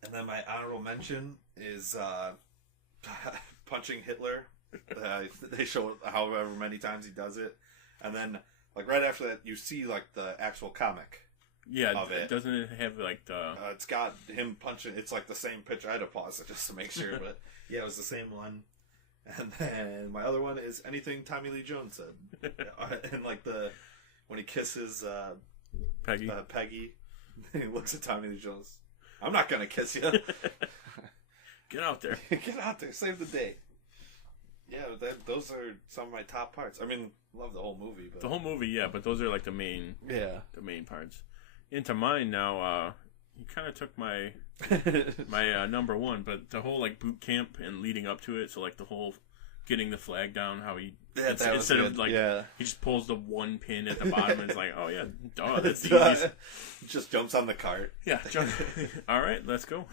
And then my honorable mention is punching Hitler. They show however many times he does it, and then like right after that, you see like the actual comic. Yeah, of it. Doesn't it have like the? It's got him punching. It's like the same picture. I had to pause it just to make sure, but yeah, it was the same one. And then my other one is anything Tommy Lee Jones said, and like when he kisses Peggy, he looks at Tommy Lee Jones. I'm not gonna kiss you. Get out there. Get out there. Save the day. Yeah, those are some of my top parts. I mean, love the whole movie. But... The whole movie, yeah, but those are like the main parts. Into mine now, you kind of took my number one, but the whole like boot camp and leading up to it, so like the whole getting the flag down, how he instead of like he just pulls the one pin at the bottom and it's like, oh yeah, duh, that's the easiest. Just jumps on the cart. Yeah, all right, let's go.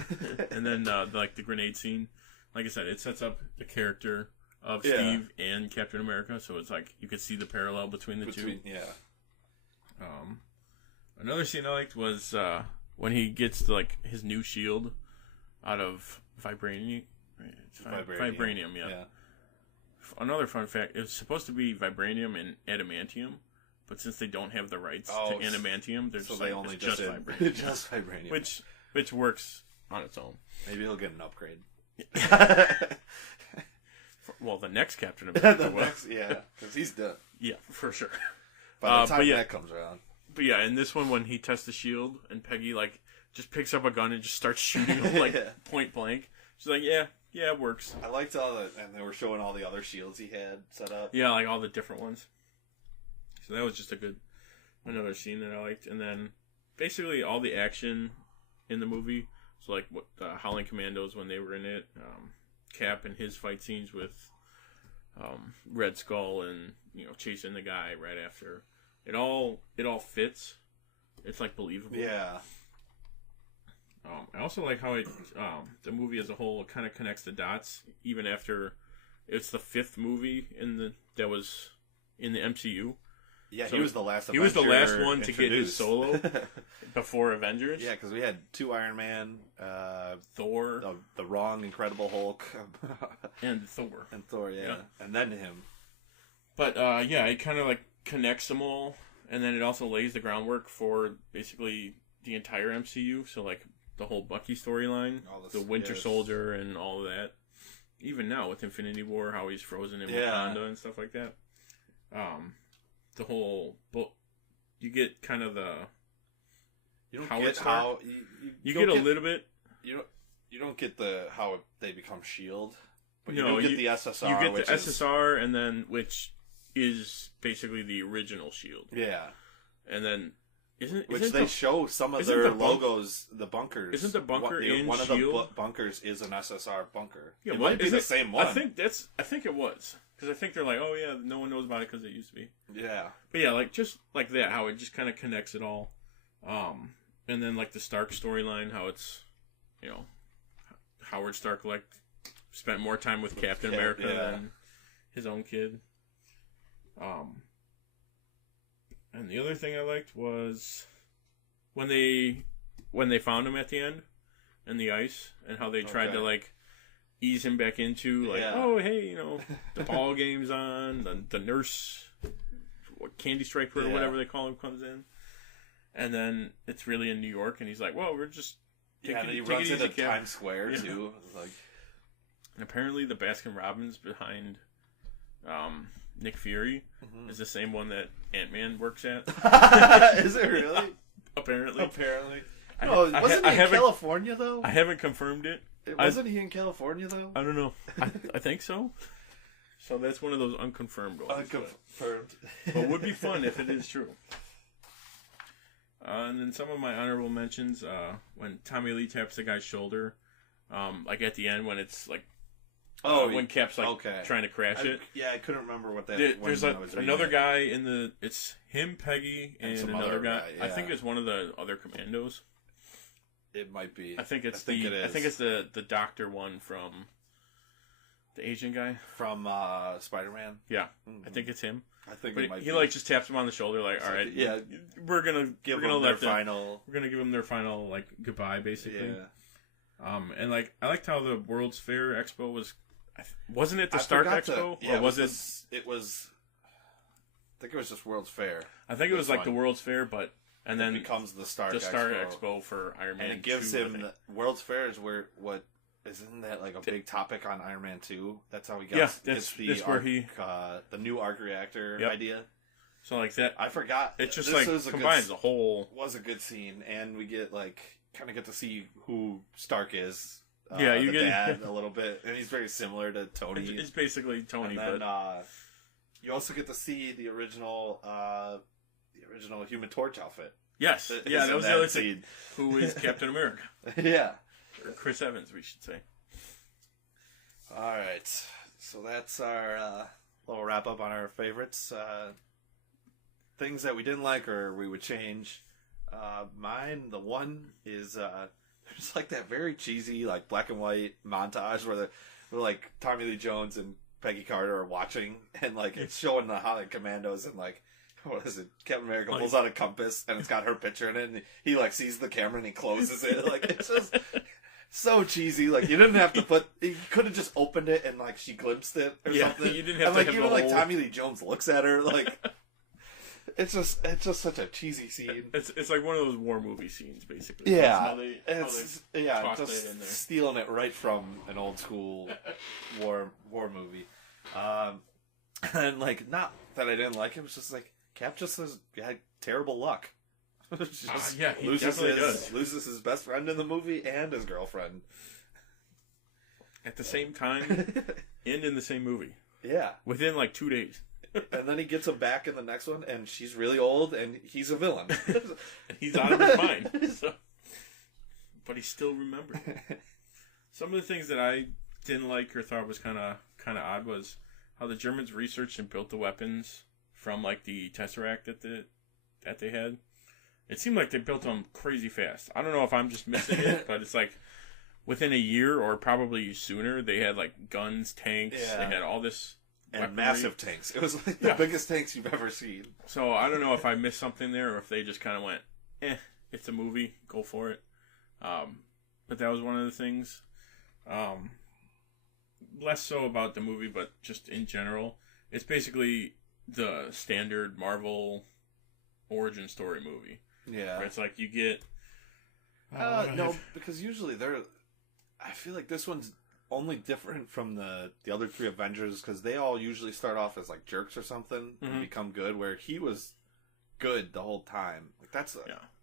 And then like the grenade scene, like I said, it sets up the character of Steve and Captain America, so it's like you could see the parallel between the two. Yeah. Another scene I liked was when he gets to, like his new shield. out of vibranium. Vibranium, yeah. Another fun fact: it's supposed to be vibranium and adamantium, but since they don't have the rights to adamantium, they're so just they like, only it's just vibranium. just vibranium, which works on its own. Maybe he'll get an upgrade. Well, the next Captain America will. Because he's done. Yeah, for sure. By the time that comes around. But yeah, in this one, when he tests the shield, and Peggy like just picks up a gun and just starts shooting him like point blank. She's like, yeah, it works. I liked and they were showing all the other shields he had set up. Yeah, like all the different ones. So that was just another scene that I liked. And then basically all the action in the movie. So like what Howling Commandos when they were in it, Cap and his fight scenes with Red Skull and chasing the guy right after. It all fits. It's like believable. Yeah. I also like how the movie as a whole kind of connects the dots even after it's the 5th movie that was in the MCU. Yeah, so he was the last. He was the last one to get his solo before Avengers. Yeah, because we had 2 Iron Man, Thor, the wrong Incredible Hulk, and Thor, yeah, and then him. But it kind of like connects them all, and then it also lays the groundwork for basically the entire MCU. So like the whole Bucky storyline, the Winter Soldier, and all of that. Even now with Infinity War, how he's frozen in Wakanda and stuff like that. The whole book, you get kind of the. You don't get how you get a little bit. You don't get the how they become Shield. But No, you get the SSR. You get the SSR, and then which is basically the original Shield. Yeah, and then they show some of their logos, the bunkers. Isn't the bunker in one Shield? Of the bunkers is an SSR bunker. Yeah, it might be the same one. I think it was because I think they're like, oh yeah, no one knows about it because it used to be. Yeah, but yeah, like just like that, how it just kind of connects it all, and then like the Stark storyline, how it's, Howard Stark spent more time with Captain America than his own kid. And the other thing I liked was when they found him at the end in the ice, and how they tried to ease him back into oh hey, the ball game's on, the nurse, Candy Striper or whatever they call him comes in, and then it's really in New York, and he's like, well, we're just and he runs into Times Square too. And apparently the Baskin Robbins behind Nick Fury is the same one that Ant-Man works at. Is it really? Apparently. No, wasn't he in California though? I haven't confirmed it. Wasn't he in California though? I don't know. I think so. So that's one of those unconfirmed ones. Unconfirmed. But would be fun if it is true. And then some of my honorable mentions, when Tommy Lee taps the guy's shoulder, at the end when it's when Cap's trying to crash it. Yeah, I couldn't remember what that. There's another guy in the. It's him, Peggy, and another guy. Yeah. I think it's one of the other commandos. It might be. I think it's the doctor one from the Asian guy from Spider-Man. Yeah, I think it's him. I think it might be. Just taps him on the shoulder, all right, we're gonna give them their final. We're gonna give them their final goodbye, basically. Yeah. And I liked how the World's Fair Expo was. Wasn't it the Stark Expo? Or was it? It was. I think it was just World's Fair. I think it was the World's Fair, and then it becomes the Stark Expo for Iron Man. And it gives 2, him the World's Fair is isn't that a big topic on Iron Man 2? That's how he gets the new arc reactor idea. So that, I forgot. It just combines the whole. Was a good scene, and we get kind of get to see who Stark is. You get dad a little bit, and he's very similar to Tony. It's basically Tony, and then, but you also get to see the original Human Torch outfit. Yes, that was the other thing. Who is Captain America? Yeah. Or Chris Evans, we should say. All right, so that's our little wrap up on our favorites. Things that we didn't like or we would change. Mine, the one is there's that very cheesy black and white montage where Tommy Lee Jones and Peggy Carter are watching, and it's showing the Howling Commandos, and what is it? Captain America pulls out a compass and it's got her picture in it, and he sees the camera and he closes it. It's just so cheesy. Like, you didn't have to put... You could have just opened it and, like, she glimpsed it or something. You didn't have and, to have even, the like, whole... Tommy Lee Jones looks at her, like... It's just such a cheesy scene. It's like one of those war movie scenes, basically. Yeah. Just stealing it right from an old school war movie. And, like, not that I didn't like it, it was just like, Cap just had terrible luck. He definitely does. Loses his best friend in the movie and his girlfriend. At the same time, and in the same movie. Yeah. Within, like, 2 days. And then he gets him back in the next one, and she's really old, and he's a villain. He's out of his mind. So. But he still remembered. Some of the things that I didn't like or thought was kind of odd was how the Germans researched and built the weapons from, like, the Tesseract that they had. It seemed like they built them crazy fast. I don't know if I'm just missing it, but it's like within a year or probably sooner, they had, like, guns, tanks. Yeah. They had all this... And weaponry. massive tanks. It was like the biggest tanks you've ever seen. So I don't know if I missed something there or if they just kind of went, it's a movie, go for it. But that was one of the things. Less so about the movie, but just in general. It's basically the standard Marvel origin story movie. Yeah. Where it's like you get... No, because usually I feel like this one's only different from the other three Avengers because they all usually start off as like jerks or something and become good. Where he was good the whole time. Like that's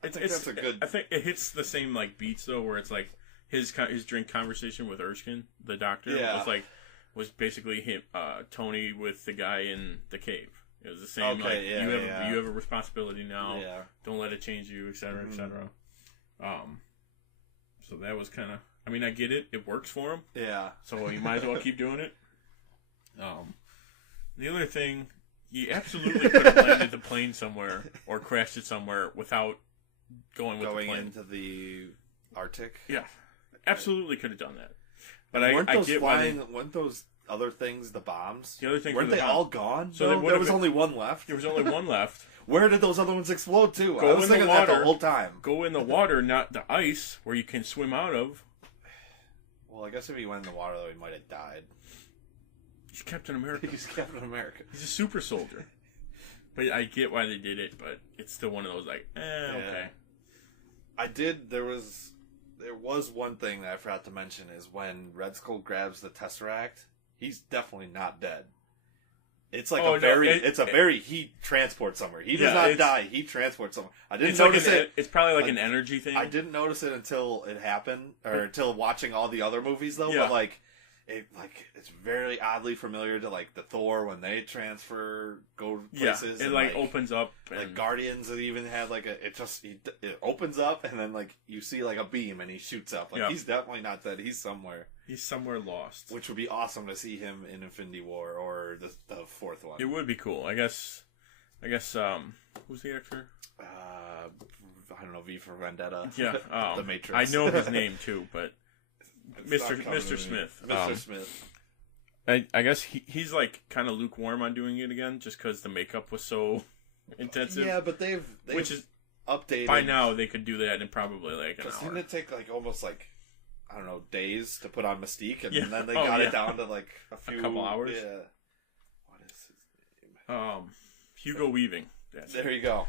that's a good. I think it hits the same like beats though, where it's like his drink conversation with Erskine, the doctor, was basically him, Tony with the guy in the cave. It was the same. You have a responsibility now. Yeah. Don't let it change you, etc., etc. So that was kind of. I mean, I get it. It works for him. Yeah. So you might as well keep doing it. The other thing, you absolutely could have landed the plane somewhere or crashed it somewhere without going with the plane. Into the Arctic? Yeah. Absolutely could have done that. But I get why weren't those other things the bombs? The other things weren't they all gone? So there was only one left. There was only one left. Where did those other ones explode to? I was thinking that the whole time. Go in the water, not the ice, where you can swim out of. Well, I guess if he went in the water, though, he might have died. He's Captain America. He's Captain America. He's a super soldier. But I get why they did it, but it's still one of those, like, okay. There was one thing that I forgot to mention is when Red Skull grabs the Tesseract, he's definitely not dead. It's like he transports somewhere. He does not die. He transports somewhere. I didn't notice it. It's probably like an energy thing. I didn't notice it until it happened, or until watching all the other movies, though. Yeah. But it's very oddly familiar to like the Thor when they go places. Yeah, it and, opens up. Like Guardians, it even had it opens up and then like you see like a beam and he shoots up. Like he's definitely not dead. He's somewhere. He's somewhere lost. Which would be awesome to see him in Infinity War or the fourth one. It would be cool. I guess. Who's the actor? I don't know. V for Vendetta. Yeah. The Matrix. I know his name too, but Mr. Smith. Mr. Smith. I guess he's like kind of lukewarm on doing it again, just because the makeup was so intensive. Yeah, but they've which is updated. By now, they could do that in probably like an hour. Didn't it take almost I don't know, days to put on Mystique, and then they got it down to a couple hours. Yeah. What is his name? Hugo Weaving. There you go.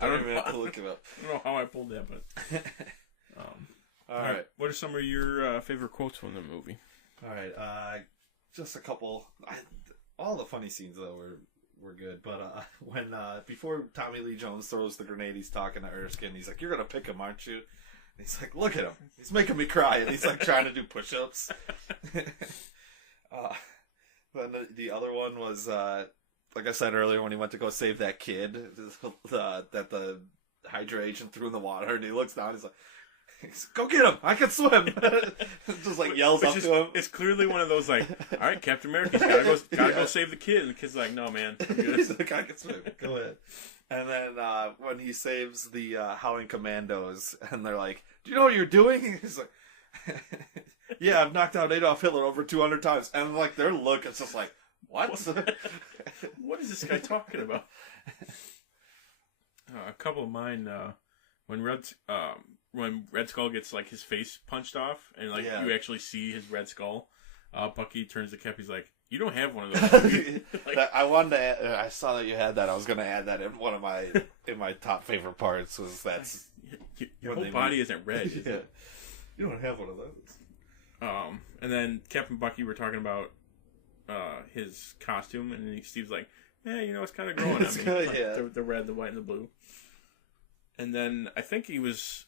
I don't even have to look it up. I don't know how I pulled that, but. All right. What are some of your favorite quotes from the movie? All right. Just a couple. All the funny scenes though were good, but when before Tommy Lee Jones throws the grenade, he's talking to Erskine. He's like, "You're gonna pick him, aren't you?" And he's like, "Look at him. He's making me cry." And he's like trying to do push-ups. Then the other one was like I said earlier when he went to go save that kid that the Hydra agent threw in the water, and he looks down. He's like, "Go get him! I can swim!" Just yells up to him. It's clearly one of those all right, Captain America's gotta go save the kid, and the kid's like, "No, man, I'm good." He's like, "I can swim. Go ahead." And then when he saves the Howling Commandos, and they're like, "Do you know what you're doing?" He's like, "Yeah, I've knocked out Adolf Hitler over 200 times." And their look is just like, "What? What is this guy talking about?" A couple of mine when Red when Red Skull gets like his face punched off, and like you actually see his red skull. Bucky turns to Cap. He's like, "You don't have one of those." Like, I saw that you had that. I was going to add that in one of my top favorite parts. Was that's your whole body isn't red. Is it? You don't have one of those. And then Cap and Bucky were talking about his costume, and then Steve's like, "Yeah, it's kind of growing on me." Like, the red, the white, and the blue. And then I think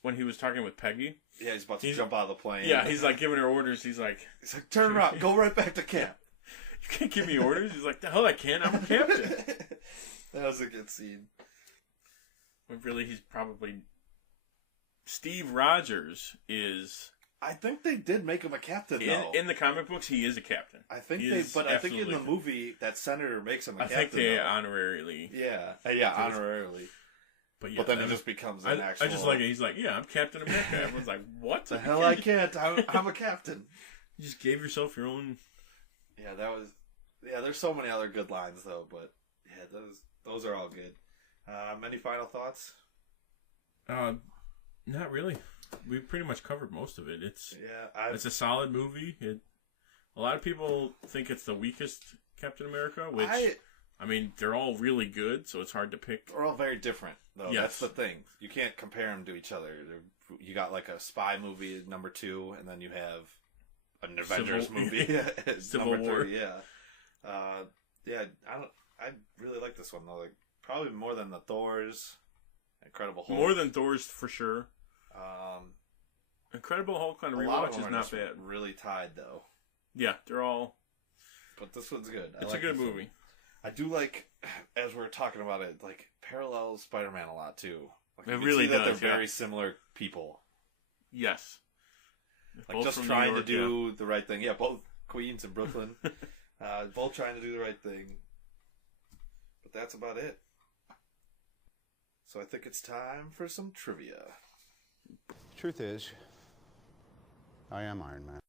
when he was talking with Peggy. Yeah, he's about to jump out of the plane. Yeah, he's like giving her orders. He's like, turn around, go right back to camp. You can't give me orders. He's like, the hell I can. I'm a captain. That was a good scene. But really, he's probably Steve Rogers is. I think they did make him a captain though. In the comic books, he is a captain. I think I think in the movie that senator makes him a captain. I think they honorarily. Yeah, honorarily. But then he just becomes an actual... I just like it. He's like, yeah, I'm Captain America. Everyone's like, what? The hell I can't. I'm a captain. You just gave yourself your own... Yeah, that was... Yeah, there's so many other good lines, though, but... Yeah, those are all good. Any final thoughts? Not really. We pretty much covered most of it. It's a solid movie. A lot of people think it's the weakest Captain America, which... I mean, they're all really good, so it's hard to pick. They're all very different, though. Yes. That's the thing. You can't compare them to each other. You got like a spy movie, number 2, and then you have an Avengers movie, Civil War. 3. Yeah, I really like this one though. Like probably more than the Thors, Incredible Hulk. More than Thors for sure. Incredible Hulk on rewatch is not bad. Really tied though. Yeah, they're all. But this one's good. It's a good movie. I do like, as we're talking about it, like parallels Spider-Man a lot too. Like, it really does. They're very similar people. Yes. Like both just trying to do the right thing. Yeah, both Queens and Brooklyn, both trying to do the right thing. But that's about it. So I think it's time for some trivia. Truth is, I am Iron Man.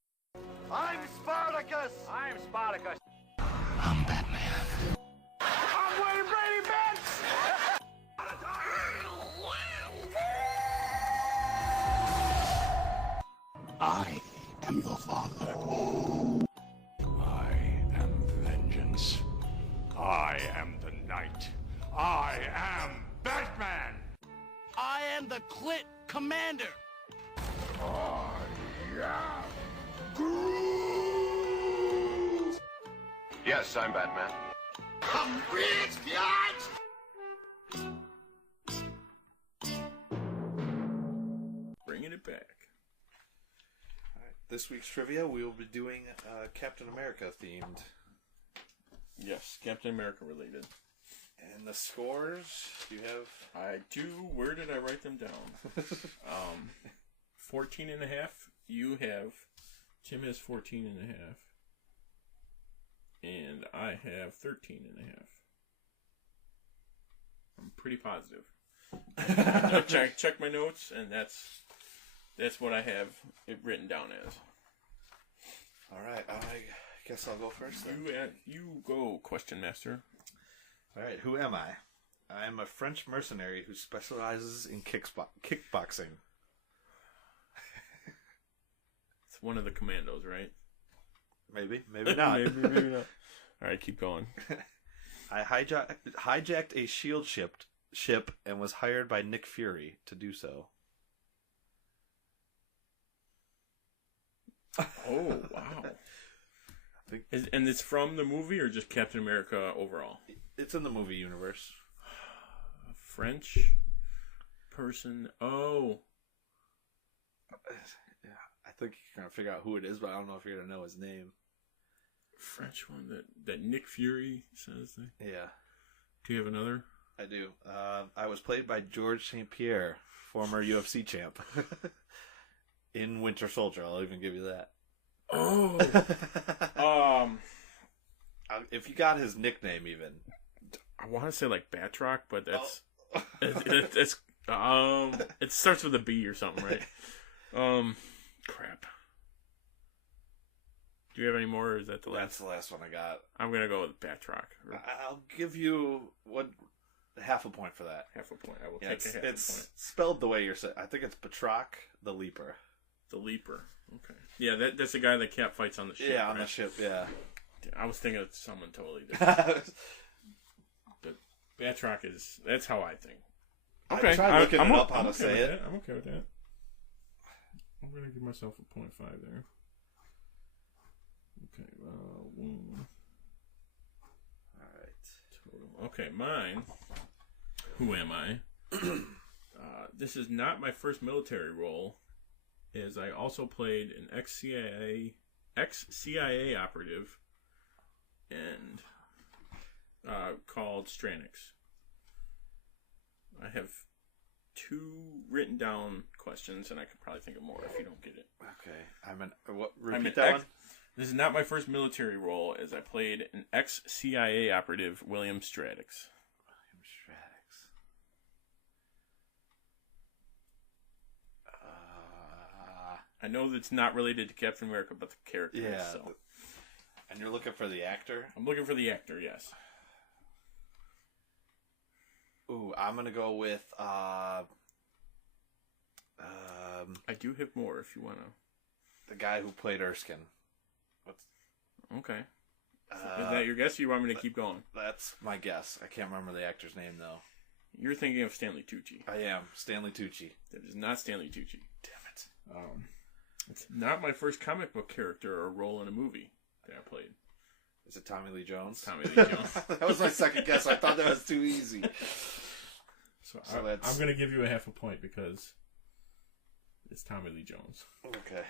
I'm Spartacus! I'm Spartacus. I'm Batman. I'm Wayne Brady Betts! I am the Father. I am vengeance. I am the Knight. I am Batman. I am the Clit Commander. I am Groot! Yes, I'm Batman. I'm rich, guys! Bringing it back. All right, this week's trivia, we will be doing Captain America themed. Yes, Captain America related. And the scores, you have... I do. Where did I write them down? 14 and a half. You have... Tim has 14 and a half. And I have 13 and a half. I'm pretty positive. I check my notes, and that's what I have it written down as. All right, I guess I'll go first then. You go, Question Master. All right, who am I? I am a French mercenary who specializes in kickboxing. It's one of the commandos, right? Maybe not. maybe not. All right, keep going. I hijacked a shield ship and was hired by Nick Fury to do so. Oh, wow. And it's from the movie or just Captain America overall? It's in the movie universe. A French person. Oh. Yeah, I think you're going to figure out who it is, but I don't know if you're going to know his name. French one that Nick Fury says. Yeah. Do you have another? I do. I was played by George St. Pierre, former UFC champ. In Winter Soldier, I'll even give you that. Oh. If you got his nickname, even. I want to say like Batroc, but that's it starts with a B or something, right? Crap. Do you have any more, or is that the last? That's the last one I got. I'm gonna go with Batroc. I'll give you what Half a point for that. Half a point. I will take a half a point. It's spelled the way you're saying. I think it's Batroc the Leaper. The Leaper. Okay. Yeah, that's the guy that Cap fights on the ship. Yeah, on the ship, yeah. I was thinking of someone totally different. But Batroc is... That's how I think. Okay. I tried looking it up how to say it. I'm okay with that. I'm going to give myself a 0.5 there. Okay, Alright. Okay, mine. Who am I? This is not my first military role, as I also played an ex-CIA operative and called Stranix. I have 2 written down questions, and I could probably think of more if you don't get it. Okay. Repeat that one? This is not my first military role, as I played an ex-CIA operative, William Stradix. I know that's not related to Captain America, but the character is, so. And you're looking for the actor? I'm looking for the actor, yes. Ooh, I'm going to go with... I do have more if you want to... The guy who played Erskine. Okay. Is that your guess, or you want me to keep going? That's my guess. I can't remember the actor's name, though. You're thinking of Stanley Tucci. I am. Stanley Tucci. That is not Stanley Tucci. Damn it. It's not my first comic book character or role in a movie that I played. Is it Tommy Lee Jones? It's Tommy Lee Jones. That was my second guess. I thought that was too easy. So I'm going to give you a half a point because it's Tommy Lee Jones. Okay.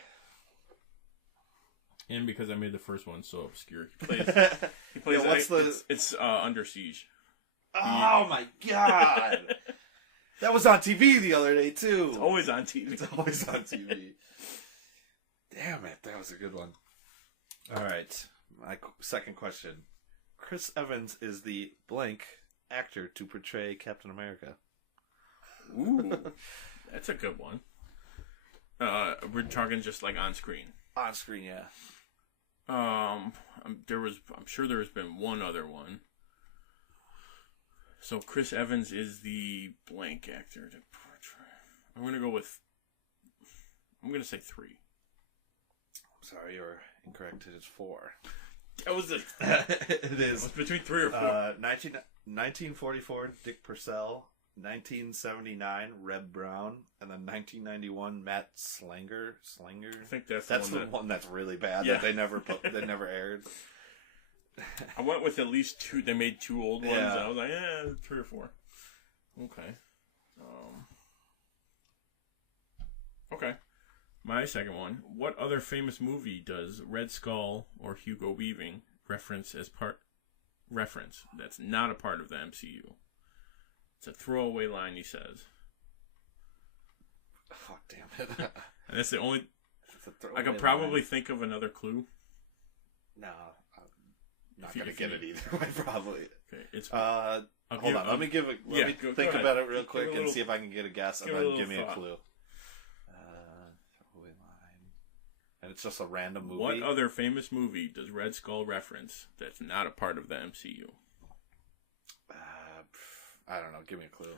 And because I made the first one so obscure. He plays it's Under Siege. Oh my god! That was on TV the other day too. It's always on TV. It's always on TV. Damn it, that was a good one. Alright, my second question. Chris Evans is the blank actor to portray Captain America. Ooh, that's a good one. We're talking just like on screen. On screen, yeah. I'm sure there's been one other one. So Chris Evans is the blank actor to portray. I'm gonna say 3. I'm sorry, you're incorrect. It is 4. That was it. It is. It was between 3 or 4. 1944, Dick Purcell. 1979, Reb Brown, and then 1991, Matt Slanger. I think that's the one that's really bad that they never aired. I went with at least 2. They made 2 old ones. Yeah. And I was like, 3 or 4. Okay. Okay. My second one. What other famous movie does Red Skull or Hugo Weaving reference that's not a part of the MCU? It's a throwaway line he says. Fuck, damn it. And that's the only... I could probably think of another clue. No, I'm not going to get it either. Probably. Okay, it's... hold on, let me think about it real quick and see if I can get a guess, and then give me a clue. Throwaway line. And it's just a random movie? What other famous movie does Red Skull reference that's not a part of the MCU? I don't know. Give me a clue.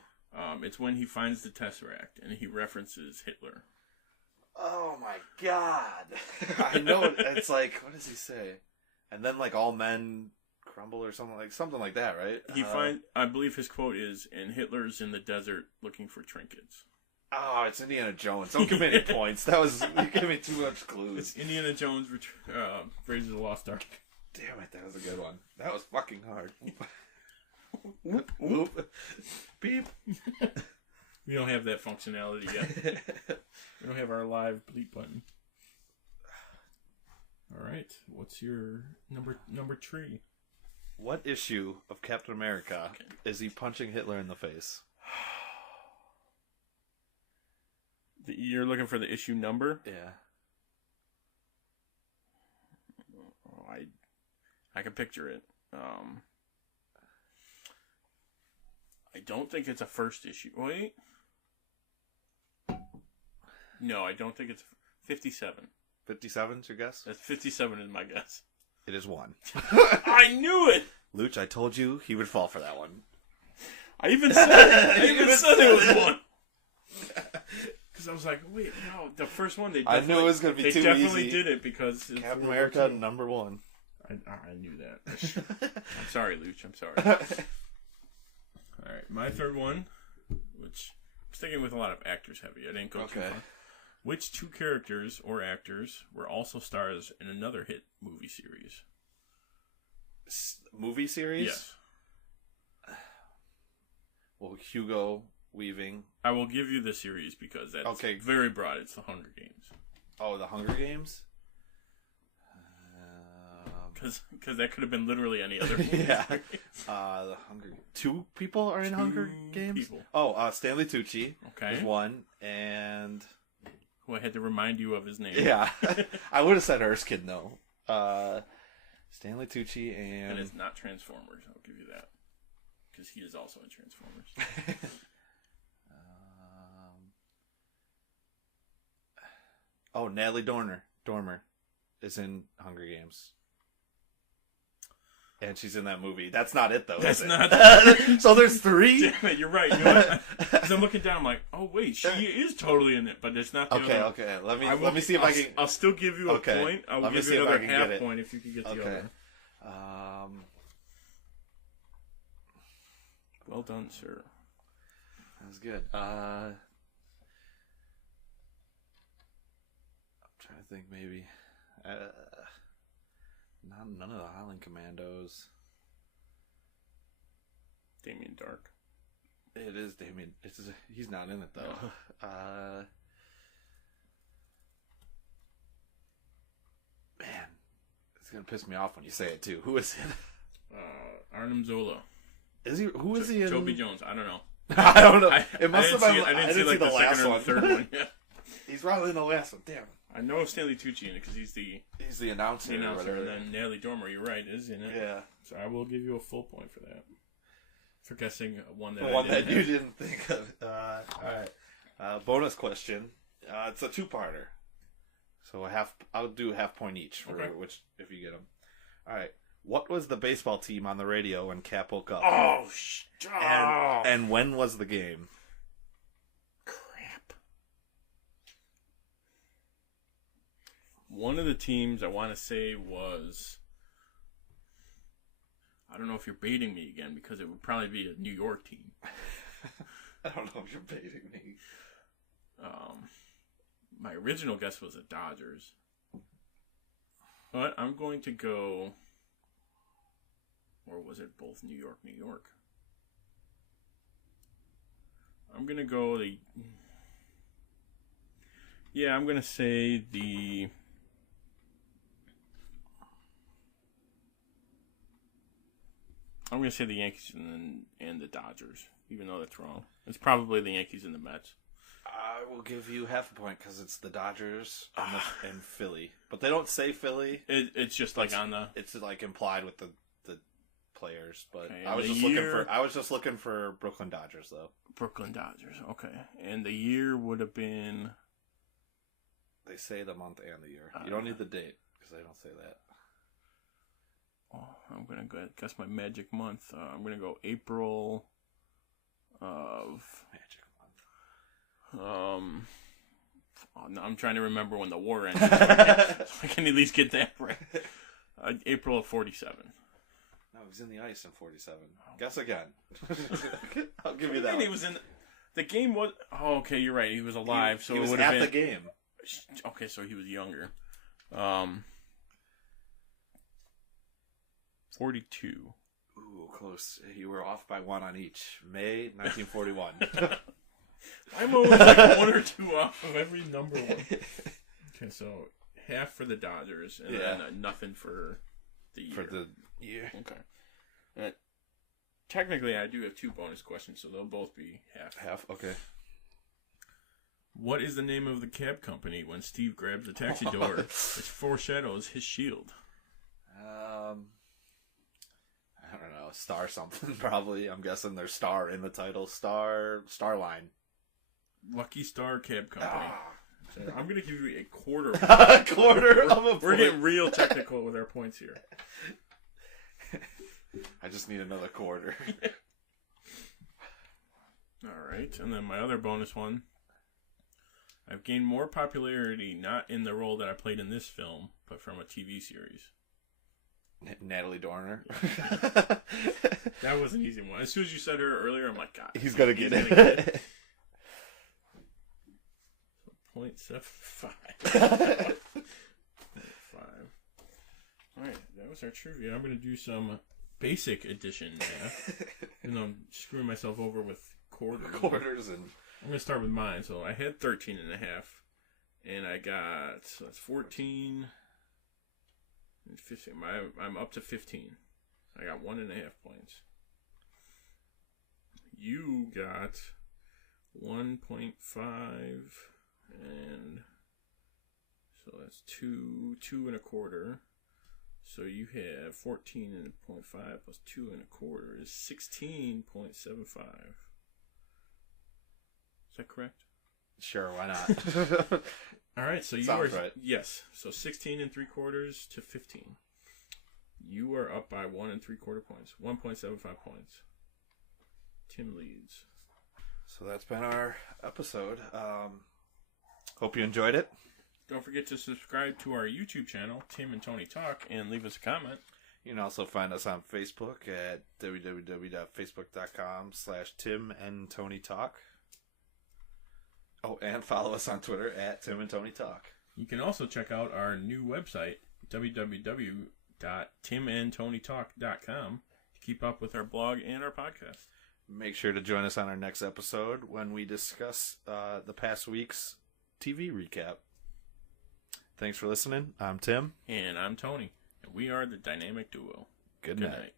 It's when he finds the Tesseract and he references Hitler. Oh my god! I know it. It's like, what does he say? And then like all men crumble or something like that, right? I believe his quote is, "And Hitler's in the desert looking for trinkets." Oh, it's Indiana Jones. Don't give me any points. You gave me too much clues. It's Indiana Jones, Raiders of the Lost Ark. Damn it, that was a good one. That was fucking hard. Whoop, whoop. Beep. We don't have that functionality yet. We don't have our live bleep button. All right, what's your number 3? What issue of Captain America is he punching Hitler in the face? You're looking for the issue number? Yeah. Oh, I can picture it. I don't think it's a first issue. Wait. No, I don't think it's 57. 57's your guess? That's 57 is my guess. It is 1. I knew it! Luch, I told you he would fall for that one. I even said it was one. Because I was like, wait, no, the first one they I knew it was going to be too easy. They definitely did it because it's Captain America #1. I knew that. I'm sorry, Luch. I'm sorry. All right, my third one, which I'm sticking with a lot of actors heavy. I didn't go too far. Which two characters or actors were also stars in another hit movie series? Movie series? Yes. Well, Hugo Weaving. I will give you the series because that's very broad. It's the Hunger Games. Oh, the Hunger Games? Because that could have been literally any other movie. Yeah. The Hunger Games. Two people are in Hunger Games? People. Oh, Stanley Tucci is one, and... Who I had to remind you of his name. Yeah. I would have said Erskine, though. Stanley Tucci and... And it's not Transformers, I'll give you that. Because he is also in Transformers. Natalie Dormer is in Hunger Games. And she's in that movie. That's not it, though. That's not. So there's 3? Damn it, you're right. You know what? Because I'm looking down, I'm like, oh wait, she is totally in it, but it's not the other. Okay. Let me see if I can. I'll still give you a point. I'll give you another half point if you can get the other. Well done, sir. That was good. I'm trying to think, maybe. None of the Highland Commandos. Damien Dark. It is Damien. He's not in it though. No. Man, it's gonna piss me off when you say it too. Who is it? Arnim Zola. Is he? Who is he in? Toby Jones. I don't know. I don't know. It must have been. I didn't see like the last one. Third one. Yeah. He's probably in the last one. Damn. I know Stanley Tucci in it because he's the announcer. And then Natalie Dormer, you're right, is in it. Yeah. So I will give you a full point for that. For guessing one that you didn't think of. All right. Bonus question. It's a 2-parter. So I'll do half point each for which if you get them. All right. What was the baseball team on the radio when Cap woke up? Oh, stop. And when was the game? One of the teams I want to say was... I don't know if you're baiting me again, because it would probably be a New York team. I don't know if you're baiting me. My original guess was the Dodgers. But I'm going to go... Or was it both New York, New York? I'm going to go the... Yeah, I'm going to say the... I'm going to say the Yankees and the Dodgers, even though that's wrong. It's probably the Yankees and the Mets. I will give you half a point because it's the Dodgers and Philly. But they don't say Philly. It's just like on the... It's like implied with the players. But okay, I was just looking for Brooklyn Dodgers, though. Brooklyn Dodgers, okay. And the year would have been... They say the month and the year. You don't need the date because they don't say that. Oh, I'm going to guess my magic month. I'm going to go April of... Magic month. No, I'm trying to remember when the war ended. So I can at least get that right. April of 47. No, he was in the ice in 47. Guess again. I'll give you that. He was in... The game was... Oh, okay, you're right. He was alive. So he was it would have at been... the game. Okay, so he was younger. 42. Ooh, close. You were off by 1 on each. May 1941. I'm always like 1 or 2 off of every number one. Okay, so half for the Dodgers and then nothing for the year. For the year. Okay. Technically, I do have 2 bonus questions, so they'll both be half. Half, okay. What is the name of the cab company when Steve grabs the taxi door, which foreshadows his shield? I don't know. Star something, probably. I'm guessing there's Star in the title. Starline. Lucky Star Cab Company. So I'm going to give you a quarter. A quarter of a point. We're getting real technical with our points here. I just need another quarter. Alright, and then my other bonus one. I've gained more popularity not in the role that I played in this film, but from a TV series. Natalie Dorner. That was an easy one. As soon as you said her earlier, I'm like, God. He's going to get it. 0.75. 0.5. Alright, that was our trivia. I'm going to do some basic addition math. Even though I'm screwing myself over with quarters. And I'm going to start with mine. So I had 13 and a half. And I got, so that's 14 and 15. I'm up to 15. I got 1.5 points. You got 1.5, and so that's 2.25. So you have 14.5 plus 2.25 is 16.75. Is that correct? Sure, why not? All right, so you Sounds are right. Yes, so 16.75 to 15. You are up by 1.75 points, 1.75 points. Tim leads. So that's been our episode. Hope you enjoyed it. Don't forget to subscribe to our YouTube channel, Tim and Tony Talk, and leave us a comment. You can also find us on Facebook at www.facebook.com/Tim and Tony Talk. Oh, and follow us on Twitter at Tim and Tony Talk. You can also check out our new website, www.timandtonytalk.com, to keep up with our blog and our podcast. Make sure to join us on our next episode when we discuss the past week's TV recap. Thanks for listening. I'm Tim. And I'm Tony. And we are the Dynamic Duo. Good night.